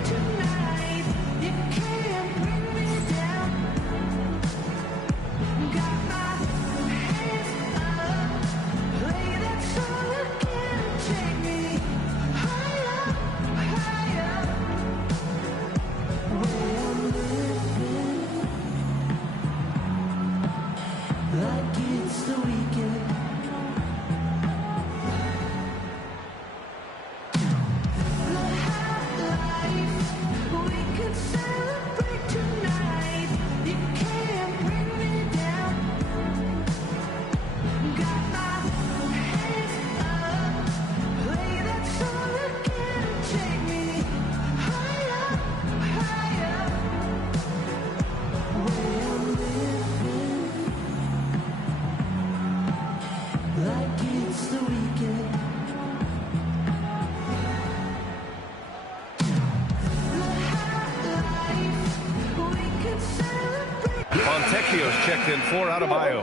Fontecchio's checked in for Adebayo.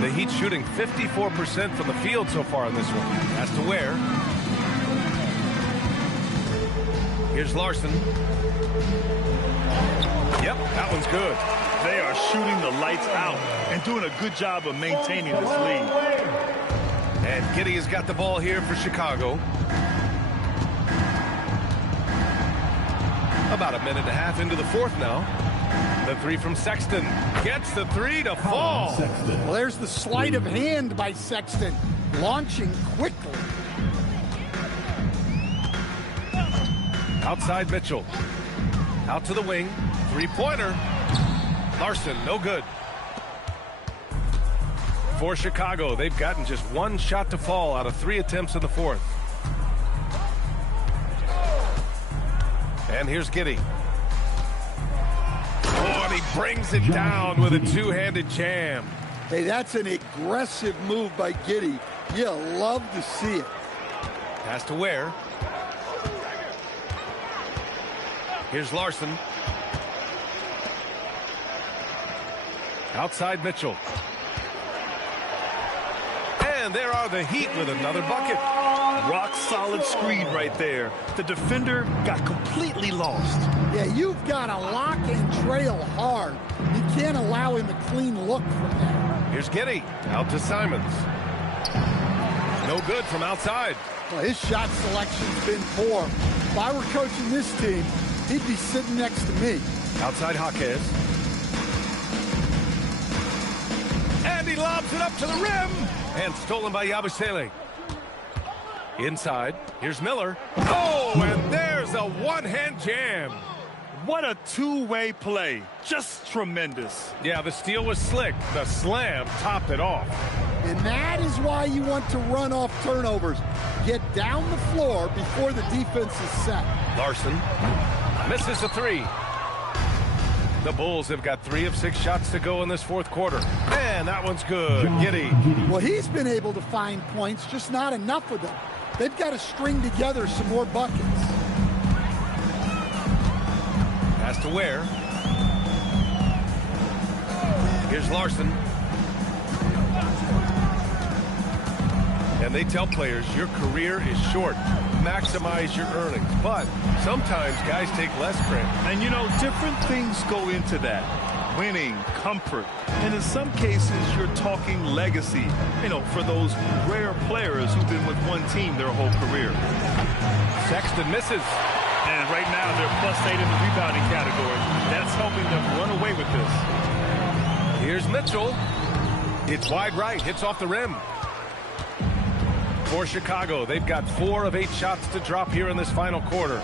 The Heat shooting 54% from the field so far in this one. Has to wear. Here's Larson. Yep, that one's good. They are shooting the lights out and doing a good job of maintaining this lead. And Giddey has got the ball here for Chicago. About a minute and a half into the fourth now. The three from Sexton. Gets the three to fall. Well, there's the sleight of hand by Sexton. Launching quickly. Outside Mitchell. Out to the wing. Three-pointer. Larson, no good. For Chicago, they've gotten just one shot to fall out of 3 attempts in the fourth. And here's Giddey. Oh, and he brings it down with a two-handed jam. Hey, that's an aggressive move by Giddey. You love to see it. Has to wear. Here's Larson. Outside Mitchell. And there are the Heat with another bucket. Rock solid screen right there. The defender got completely lost. Yeah, you've got to lock and trail hard. You can't allow him a clean look from there. Here's Giddey. Out to Simons. No good from outside. Well, his shot selection's been poor. If I were coaching this team, he'd be sitting next to me. Outside Jaquez. And he lobs it up to the rim. And stolen by Yabusele. Inside. Here's Miller. Oh, and there's a one-hand jam. What a two-way play. Just tremendous. Yeah, the steal was slick. The slam topped it off. And that is why you want to run off turnovers. Get down the floor before the defense is set. Larson misses the three. The Bulls have got 3 of 6 shots to go in this fourth quarter. And that one's good. Giddey. Well, he's been able to find points, just not enough of them. They've got to string together some more buckets. Has to wear. Here's Larson. And they tell players, your career is short. Maximize your earnings. But sometimes guys take less credit. And, you know, different things go into that. Winning, comfort, and in some cases, you're talking legacy, you know, for those rare players who've been with one team their whole career. Sexton misses. And right now, they're +8 in the rebounding category. That's helping them run away with this. Here's Mitchell. It's wide right, hits off the rim. For Chicago, they've got 4 of 8 shots to drop here in this final quarter.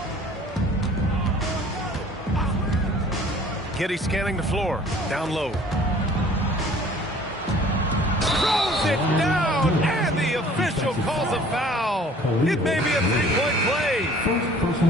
Giddey scanning the floor, down low. Throws it down, and the official calls a foul. It may be a 3-point play.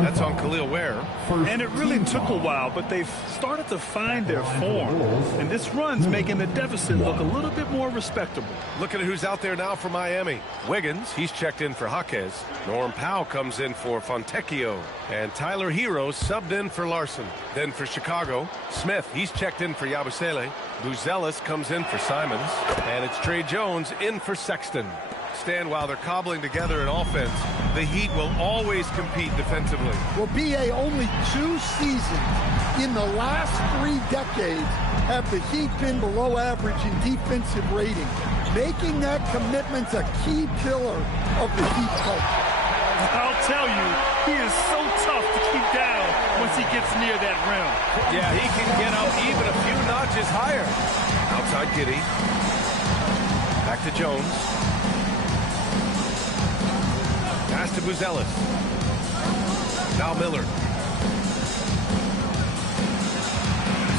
That's on Khalil Ware. And it really took a while, but they've started to find their form. And this run's making the deficit look a little bit more respectable. Looking at who's out there now for Miami. Wiggins, he's checked in for Jaquez. Norm Powell comes in for Fontecchio. And Tyler Hero subbed in for Larson. Then for Chicago, Smith, he's checked in for Yabusele. Buzelis comes in for Simons. And it's Tre Jones in for Sexton. Stan, while they're cobbling together an offense, the Heat will always compete defensively. Well, B.A., only 2 seasons in the last 3 decades have the Heat been below average in defensive rating. Making that commitment's a key pillar of the Heat culture. I'll tell you, he is so tough to keep down once he gets near that rim. Yeah, he can get up even a few notches higher. Outside Giddey. Back to Jones. Pass to Buzelis. Now Miller.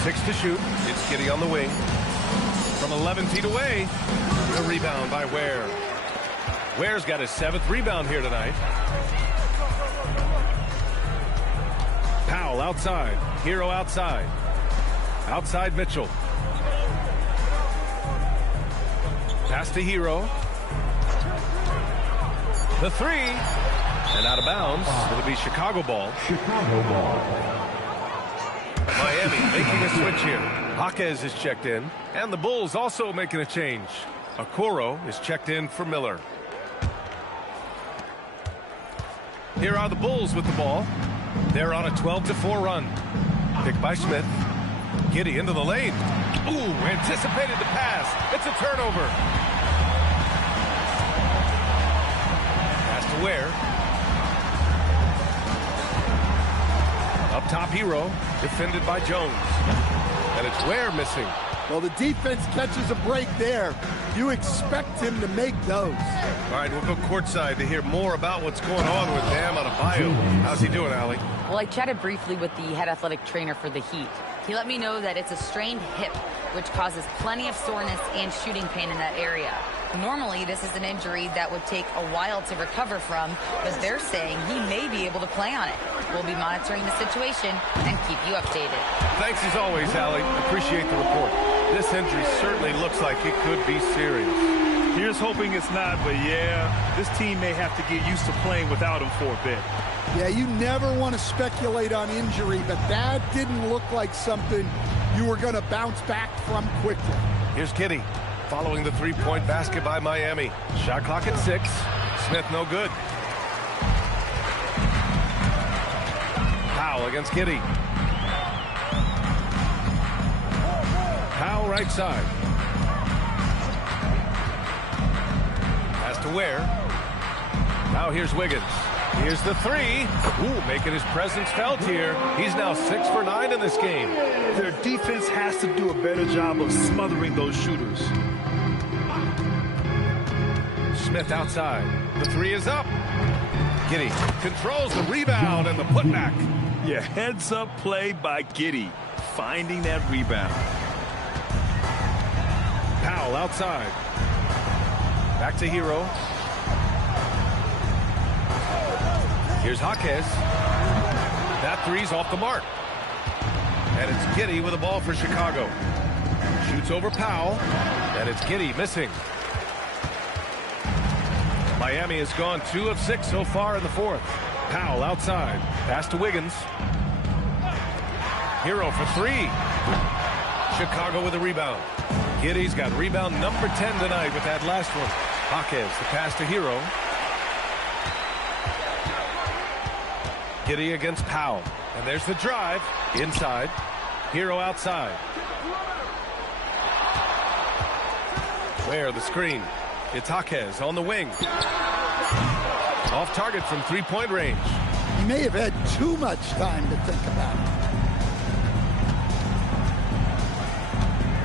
6 to shoot. It's Giddey on the wing. from 11 feet away. The rebound by Ware. Ware's got his 7th rebound here tonight. Powell outside. Hero outside. Outside Mitchell. Pass to Hero. The 3. And out of bounds. It'll be Chicago ball. Miami making a switch here. Jaquez is checked in. And the Bulls also making a change. Okoro is checked in for Miller. Here are the Bulls with the ball. They're on a 12-4 run. Picked by Smith. Giddey into the lane. Ooh, anticipated the pass. It's a turnover. Pass to Ware. Up top, Hero. Defended by Jones. And it's Ware missing. Well, the defense catches a break there. You expect him to make those. All right, we'll go courtside to hear more about what's going on with Bam Adebayo. How's he doing, Allie? Well, I chatted briefly with the head athletic trainer for the Heat. He let me know that it's a strained hip, which causes plenty of soreness and shooting pain in that area. Normally, this is an injury that would take a while to recover from, but they're saying he may be able to play on it. We'll be monitoring the situation and keep you updated. Thanks as always, Allie. Appreciate the report. This injury certainly looks like it could be serious. Here's hoping it's not, but yeah, this team may have to get used to playing without him for a bit. Yeah, you never want to speculate on injury, but that didn't look like something you were going to bounce back from quickly. Here's Giddey following the three-point basket by Miami. Shot clock at 6. Smith no good. Powell against Giddey. Powell right side. Pass to Ware. Now here's Wiggins. Here's the 3. Ooh, making his presence felt here. He's now 6 for 9 in this game. Their defense has to do a better job of smothering those shooters. Smith outside. The 3 is up. Giddey controls the rebound and the putback. Yeah, heads-up play by Giddey, finding that rebound. Powell outside. Back to Hero. Here's Jaquez. That 3's off the mark. And it's Giddey with the ball for Chicago. Shoots over Powell. And it's Giddey missing. Miami has gone 2 of 6 so far in the 4th. Powell outside. Pass to Wiggins. Hero for 3. Chicago with a rebound. Giddey's got rebound number 10 tonight with that last one. Jaquez, the pass to Hero. Giddey against Powell. And there's the drive. Inside. Hero outside. Ware the screen. It's Jaquez on the wing. Off target from three-point range. He may have had too much time to think about it.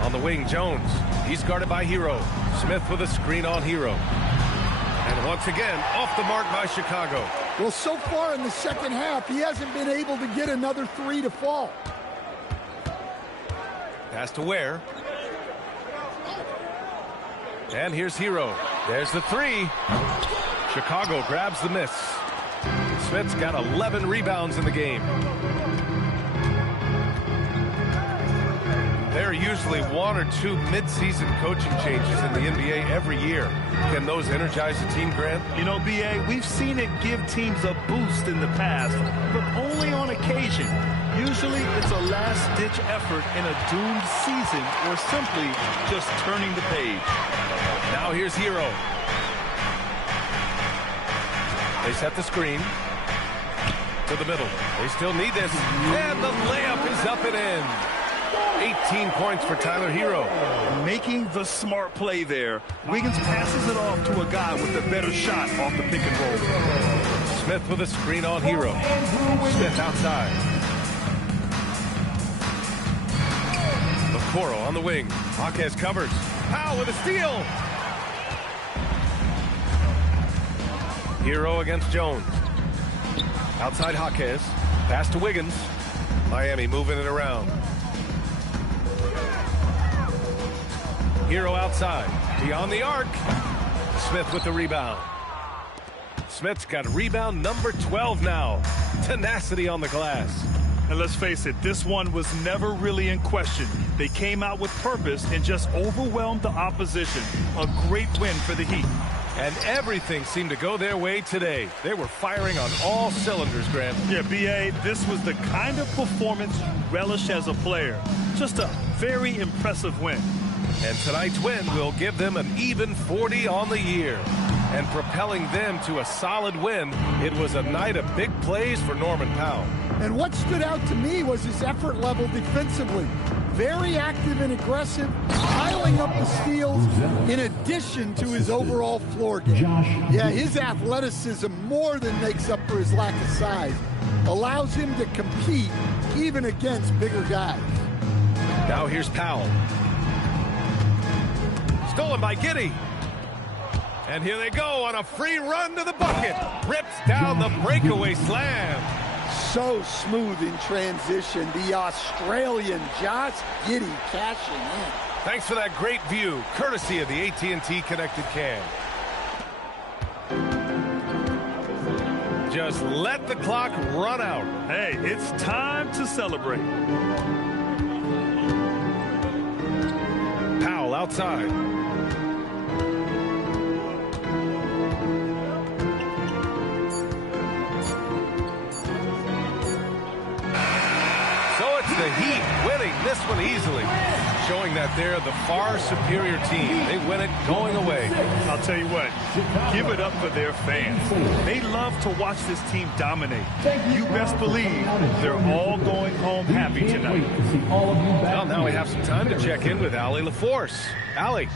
On the wing, Jones. He's guarded by Hero. Smith with a screen on Hero. And once again, off the mark by Chicago. Well, so far in the second half, he hasn't been able to get another 3 to fall. Pass to Ware. And here's Hero. There's the 3. Chicago grabs the miss. Smith's got 11 rebounds in the game. There are usually 1 or 2 mid-season coaching changes in the NBA every year. Can those energize a team, Grant? You know, B.A., we've seen it give teams a boost in the past, but only on occasion. Usually it's a last-ditch effort in a doomed season or simply just turning the page. Now here's Hero. They set the screen to the middle. They still need this. And the layup is up and in. 18 points for Tyler Hero. Making the smart play there. Wiggins passes it off to a guy with a better shot off the pick and roll. Smith with a screen on Hero. Smith outside. Okoro on the wing. Jaquez covers. Powell with a steal. Hero against Jones. Outside Jaquez. Pass to Wiggins. Miami moving it around. Hero outside. Beyond the arc. Smith with the rebound. Smith's got rebound number 12 now. Tenacity on the glass. And let's face it, this one was never really in question. They came out with purpose and just overwhelmed the opposition. A great win for the Heat. And everything seemed to go their way today. They were firing on all cylinders, Grant. Yeah, B.A., this was the kind of performance you relish as a player. Just a very impressive win. And tonight's win will give them an even 40 on the year. And propelling them to a solid win, it was a night of big plays for Norman Powell. And what stood out to me was his effort level defensively. Very active and aggressive, piling up the steals in addition to his overall floor game. Yeah, his athleticism more than makes up for his lack of size. Allows him to compete even against bigger guys. Now here's Powell. Stolen by Giddey. And here they go on a free run to the bucket. Rips down the breakaway slam. So smooth in transition. The Australian Josh Giddey cashing in. Thanks for that great view, courtesy of the AT&T Connected Cam. Just let the clock run out. Hey, it's time to celebrate. Powell outside. The Heat winning this one easily, showing that they're the far superior team. They win it going away. I'll tell you what, give it up for their fans. They love to watch this team dominate. You best believe they're all going home happy tonight. Well, now we have some time to check in with Allie LaForce. Allie.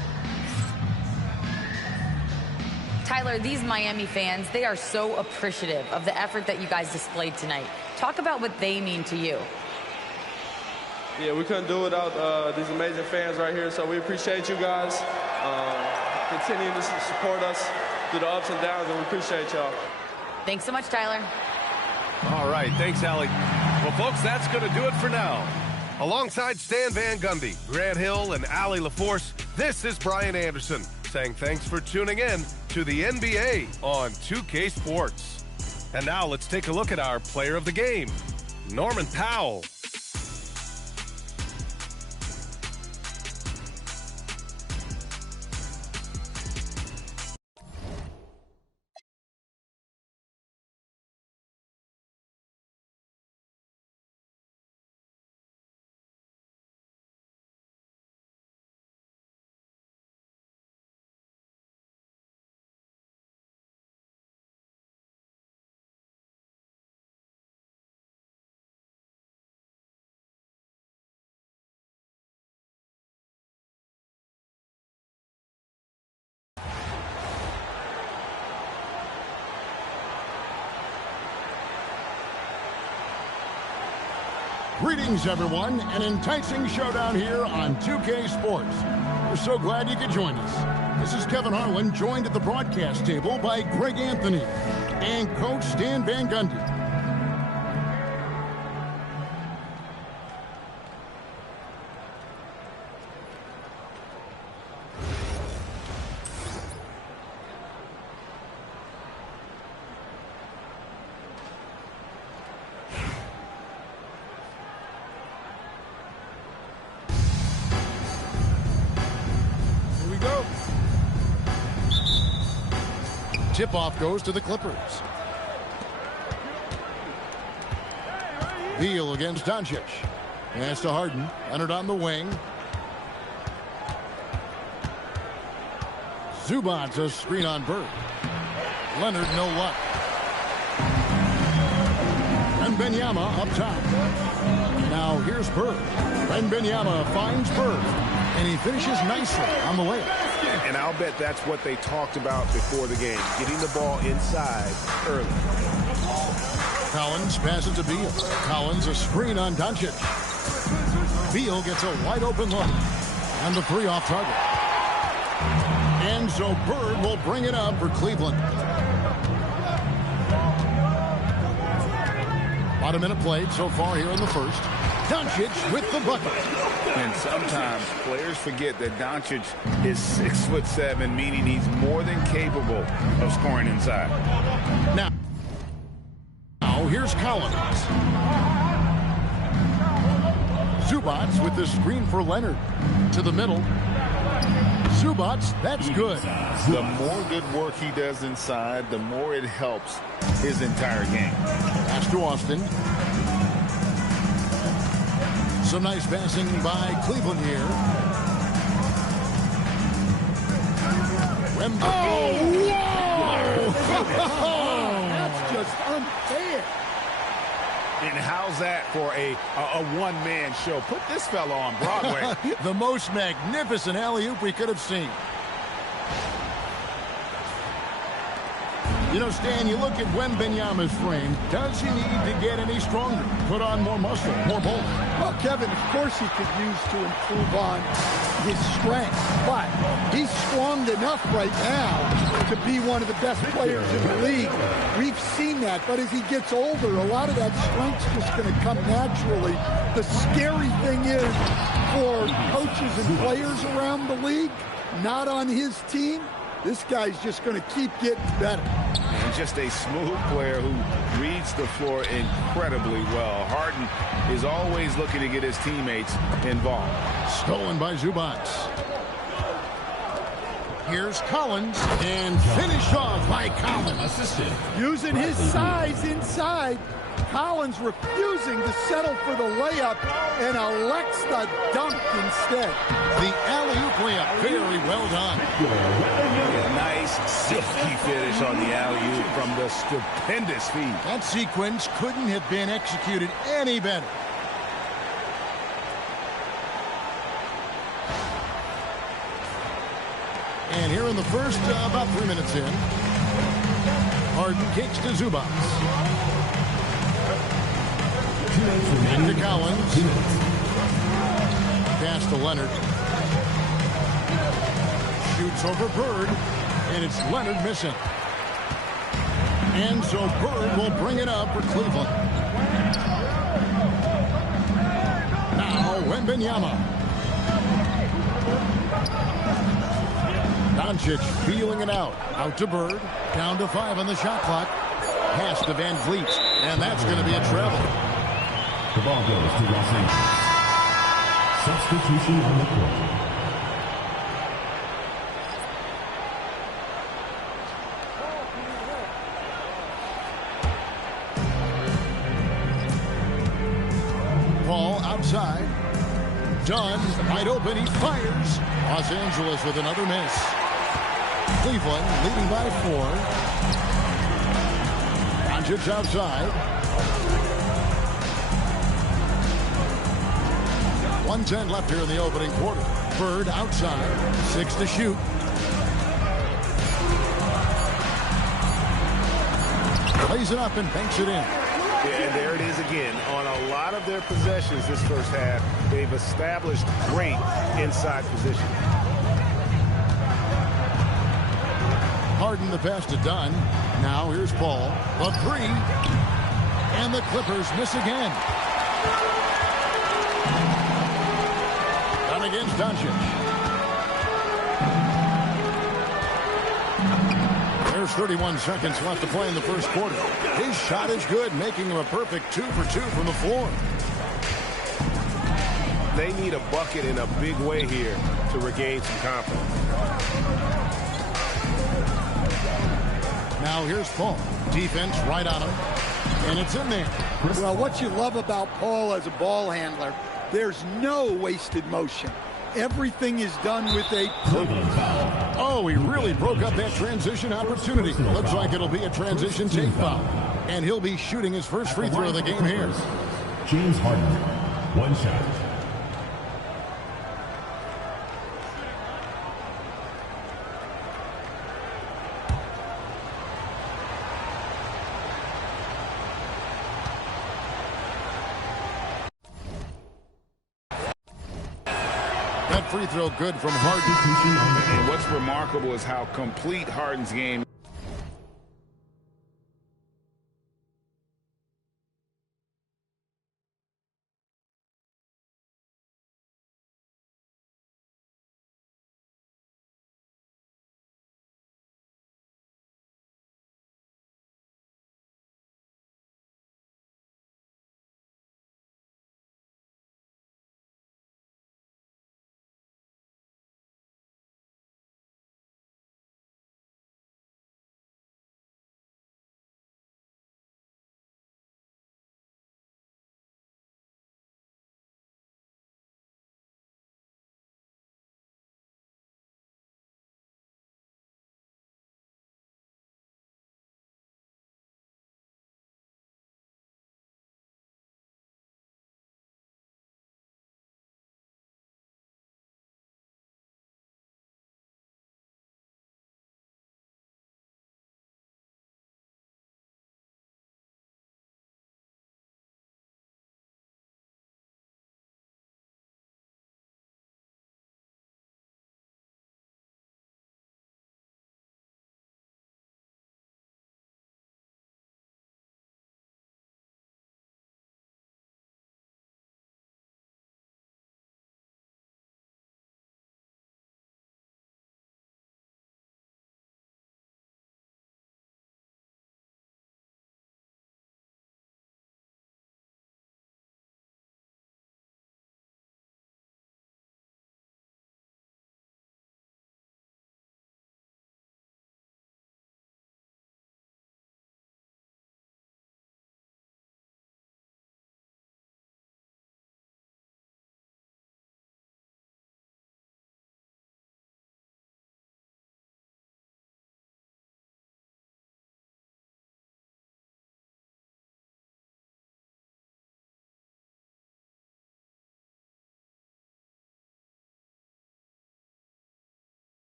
Tyler, these Miami fans, they are so appreciative of the effort that you guys displayed tonight. Talk about what they mean to you. Yeah, we couldn't do it without these amazing fans right here, so we appreciate you guys. Continuing to support us through the ups and downs, and we appreciate y'all. Thanks so much, Tyler. All right, thanks, Allie. Well, folks, that's going to do it for now. Alongside Stan Van Gundy, Grant Hill, and Allie LaForce, this is Brian Anderson saying thanks for tuning in to the NBA on 2K Sports. And now let's take a look at our player of the game, Norman Powell. Greetings, everyone. An enticing showdown here on 2K Sports. We're so glad you could join us. This is Kevin Harlan, joined at the broadcast table by Greg Anthony and Coach Stan Van Gundy. Tip-off goes to the Clippers. Beal against Doncic. Pass to Harden. Leonard on the wing. Zubac, a screen on Bird. Leonard, no luck. And Wembanyama up top. Now here's Bird. Wembanyama finds Bird. And he finishes nicely on the layup. And I'll bet that's what they talked about before the game, getting the ball inside early. Collins passes to Beal. Collins a screen on Doncic. Beal gets a wide open look. And the three off target. And so Bird will bring it up for Cleveland. About a minute played so far here in the first. Doncic with the bucket. And sometimes players forget that Doncic is 6'7", meaning he's more than capable of scoring inside. Now here's Collins. Zubac with the screen for Leonard. To the middle. Zubac, that's good. The more good work he does inside, the more it helps his entire game. Pass to Austin. Some nice passing by Cleveland here. Oh, whoa! That's just unfair. And how's that for a one-man show? Put this fella on Broadway. The most magnificent alley-oop we could have seen. You know, Stan, you look at Wembanyama's frame. Does he need to get any stronger? Put on more muscle, more bulk? Well, Kevin, of course he could use to improve on his strength, but he's strong enough right now to be one of the best players in the league. We've seen that, but as he gets older, a lot of that strength's just going to come naturally. The scary thing is for coaches and players around the league, not on his team, this guy's just going to keep getting better. And just a smooth player who reads the floor incredibly well. Harden is always looking to get his teammates involved. Stolen by Zubac. Here's Collins, and finish off by Collins. Assisted. Using his size inside. Collins refusing to settle for the layup and elects the dunk instead. The alley-oop layup, very well done. A nice, silky finish on the alley-oop from the stupendous feed. That sequence couldn't have been executed any better. And here in the first, about 3 minutes in, Harden kicks to Zubac. Back to Collins. Pass to Leonard. Shoots over Bird, and it's Leonard missing. And so Bird will bring it up for Cleveland. Now Wembanyama. Doncic feeling it out. Out to Bird. Down to 5 on the shot clock. Pass to Van Vliet. And that's going to be a travel. The ball goes to Los Angeles. Substitution on the court. Paul outside. Dunn wide open. He fires. Los Angeles with another miss. Cleveland leading by 4. Doncic outside. 1:10 left here in the opening quarter. Bird outside. 6 to shoot. Plays it up and banks it in. And there it is again. On a lot of their possessions this first half, they've established great inside position. Harden the pass to Dunn. Now here's Paul. A 3. And the Clippers miss again. Dunn against Doncic. There's 31 seconds left to play in the first quarter. His shot is good, making him a perfect 2 for 2 from the floor. They need a bucket in a big way here to regain some confidence. Now here's Paul. Defense right on him. And it's in there. Well, what you love about Paul as a ball handler, there's no wasted motion. Everything is done with a... Oh, he really broke up that transition opportunity. Looks like it'll be a transition take foul. And he'll be shooting his first free throw of the game here. James Harden, 1 shot. That free throw good from Harden. And what's remarkable is how complete Harden's game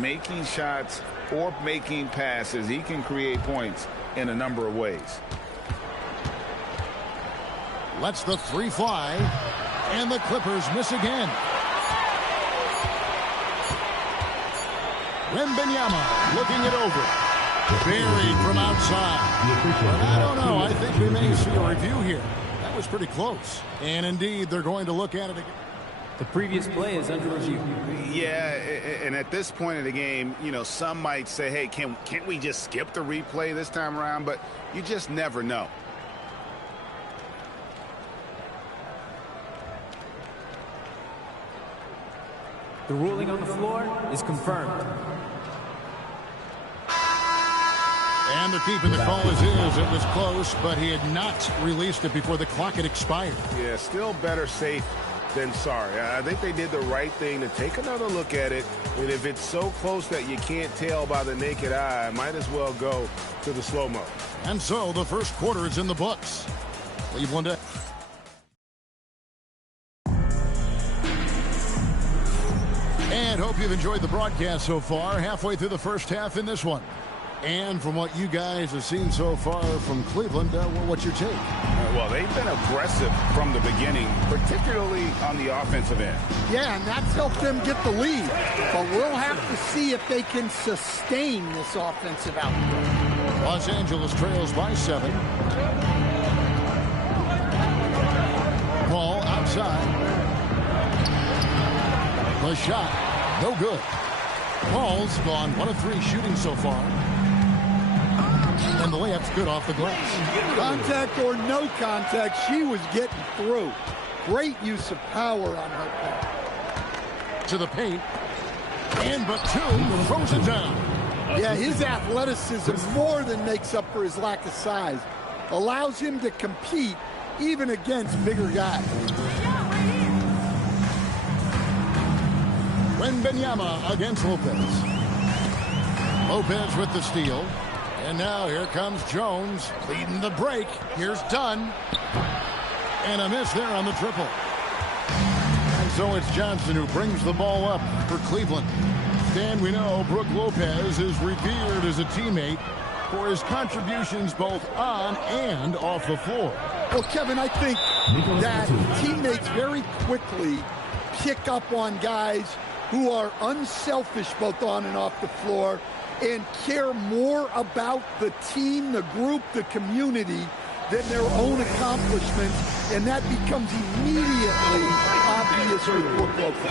Making shots or making passes, he can create points in a number of ways. Lets the three fly, and the Clippers miss again. Wembanyama looking it over. Buried from outside. But I don't know. I think we may see a review here. That was pretty close. And indeed, they're going to look at it again. The previous play is under review. Yeah, and at this point of the game, you know, some might say, hey, can't we just skip the replay this time around? But you just never know. The ruling on the floor is confirmed. And they're keeping the call as is. It was close, but he had not released it before the clock had expired. Yeah, still better safe than sorry. I think they did the right thing to take another look at it. And if it's so close that you can't tell by the naked eye, might as well go to the slow-mo. And so the first quarter is in the books. Cleveland. And hope you've enjoyed the broadcast so far. Halfway through the first half in this one. And from what you guys have seen so far from Cleveland, what's your take? Well, they've been aggressive from the beginning, particularly on the offensive end. Yeah, and that's helped them get the lead. But we'll have to see if they can sustain this offensive output. Los Angeles trails by 7. Ball outside. The shot, no good. Paul's gone 1 of 3 shooting so far. And the layup's good off the glass. Contact or no contact, she was getting through. Great use of power on her part. To the paint. And but 2 throws it down. Yeah, his athleticism more than makes up for his lack of size. Allows him to compete even against bigger guys. Wembanyama against Lopez. Lopez with the steal. And now here comes Jones leading the break. Here's Dunn. And a miss there on the triple. And so it's Johnson who brings the ball up for Cleveland. Stan, we know Brook Lopez is revered as a teammate for his contributions both on and off the floor. Well, Kevin, I think that teammates very quickly pick up on guys who are unselfish both on and off the floor and care more about the team, the group, the community than their own accomplishments, and that becomes immediately obvious with Brook Lopez.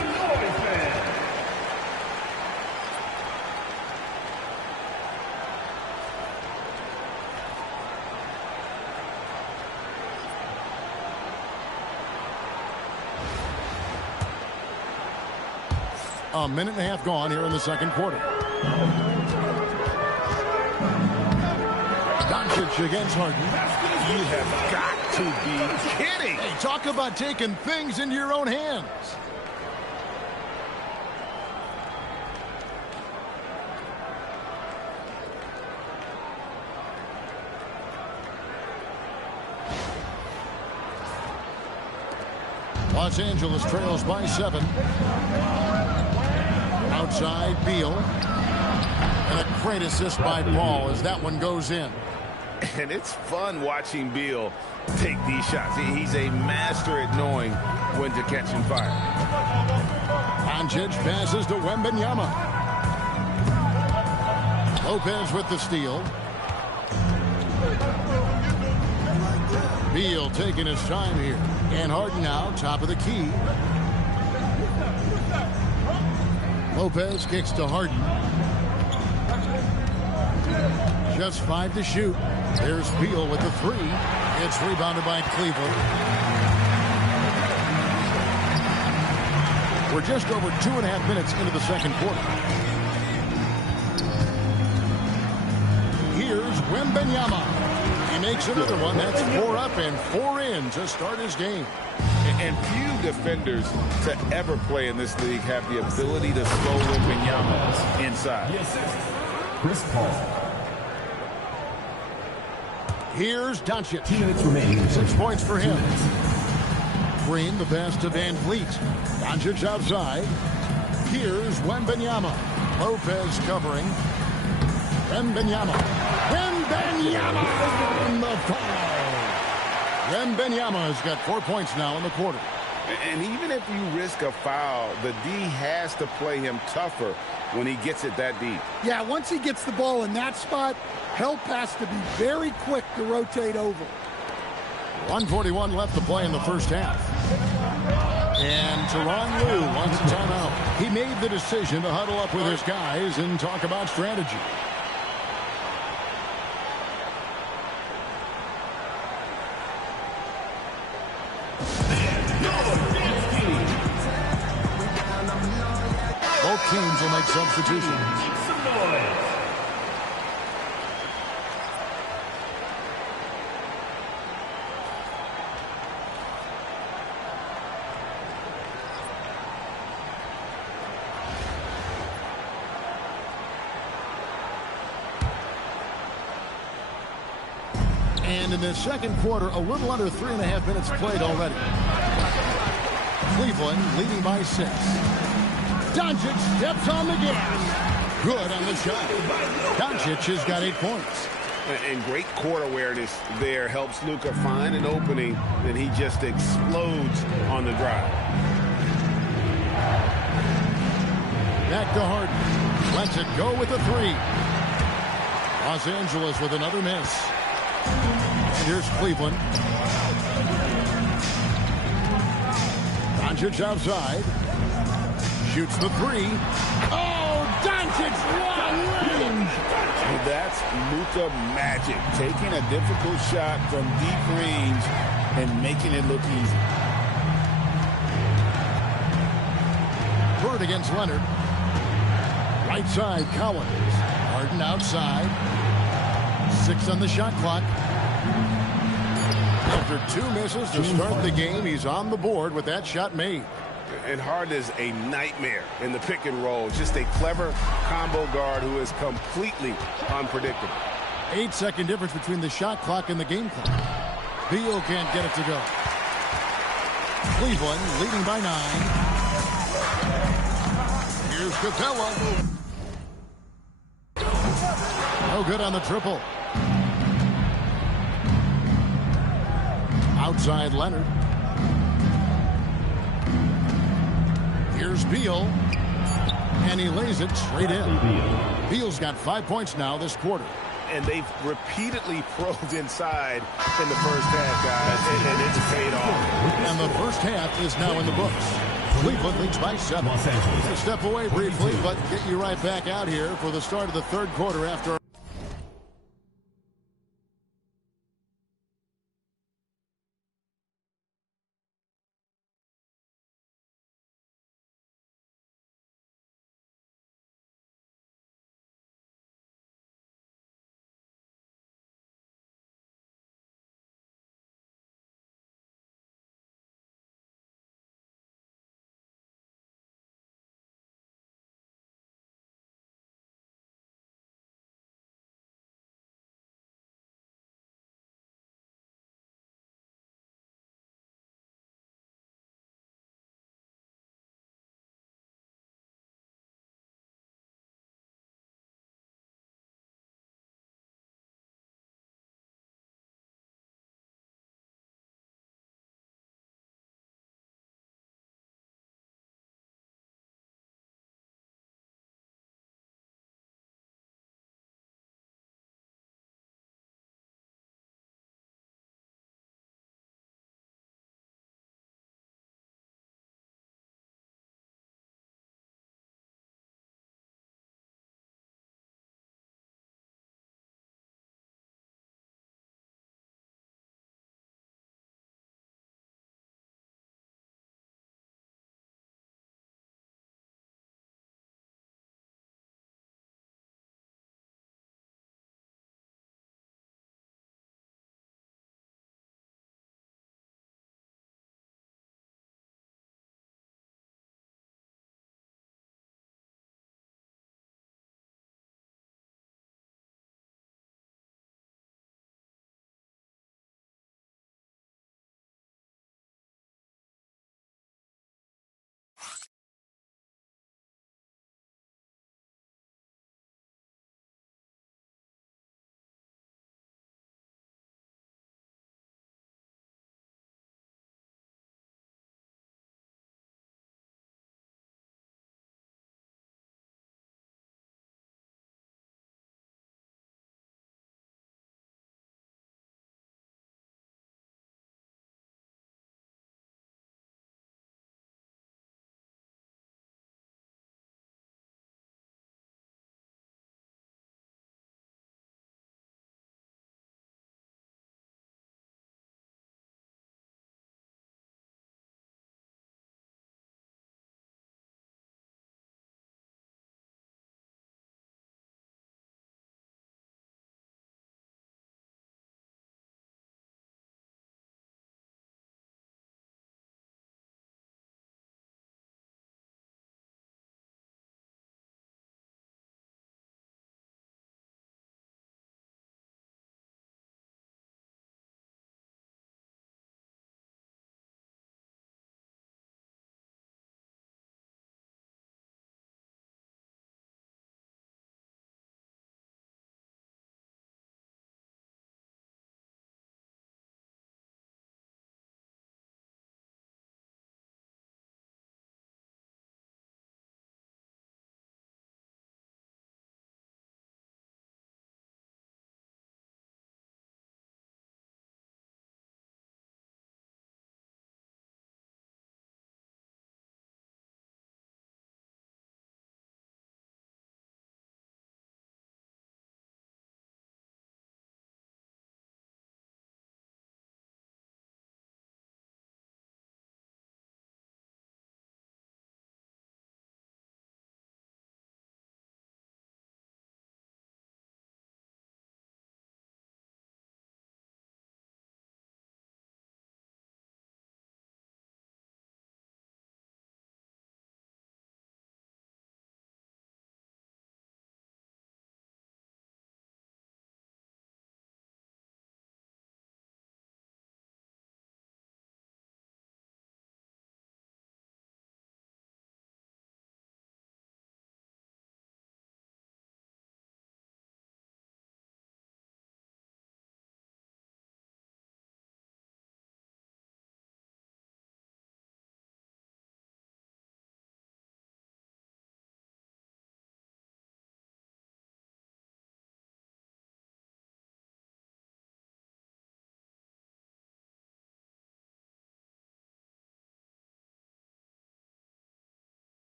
A minute and a half gone here in the second quarter. Doncic against Harden. You have got to be kidding. Hey, talk about taking things into your own hands. Los Angeles trails by 7. Outside, Beal. And a great assist by Paul as that one goes in. And it's fun watching Beal take these shots. He's a master at knowing when to catch and fire. Doncic passes to Wembanyama. Lopez with the steal. Beal taking his time here. And Harden now, top of the key. Lopez kicks to Harden. Just 5 to shoot. There's Beal with the 3. It's rebounded by Cleveland. We're just over 2.5 minutes into the second quarter. Here's Wembanyama. He makes another one. That's 4 up and 4 in to start his game. And few defenders to ever play in this league have the ability to slow Wembanyama inside. Chris Paul. Here's Doncic. 2 minutes remaining. 6 points for him. Green, the pass to Van Vliet. Doncic outside. Here's Wembanyama. Lopez covering. Wembanyama. Wembanyama in the foul. Wembanyama has got 4 points now in the quarter. And even if you risk a foul, the D has to play him tougher when he gets it that deep. Yeah, once he gets the ball in that spot, help has to be very quick to rotate over. 1:41 left to play in the first half. And Tyronn Lue wants a timeout. He made the decision to huddle up with his guys and talk about strategy. Both teams will make substitutions. And in the second quarter, a little under 3.5 minutes played already. Cleveland leading by 6. Doncic steps on the gas. Good on the shot. Doncic has got 8 points. And great court awareness there helps Luka find an opening, then he just explodes on the drive. Back to Harden. Lets it go with a 3. Los Angeles with another miss. And here's Cleveland. Doncic outside. Shoots the 3. Oh, Doncic long range. That's Luka magic. Taking a difficult shot from deep range and making it look easy. Bird against Leonard. Right side, Collins. Harden outside. 6 on the shot clock. After 2 misses to start the game, he's on the board with that shot made. And Harden is a nightmare in the pick and roll. Just a clever combo guard who is completely unpredictable. 8-second difference between the shot clock and the game clock. Beal can't get it to go. Cleveland leading by 9. Here's Capella. No good on the triple. Outside Leonard. Here's Beal. And he lays it straight in. Beal's got 5 points now this quarter. And they've repeatedly probed inside in the first half, guys, and it's paid off. And the first half is now in the books. Cleveland leads by 7. Step away briefly, but get you right back out here for the start of the third quarter after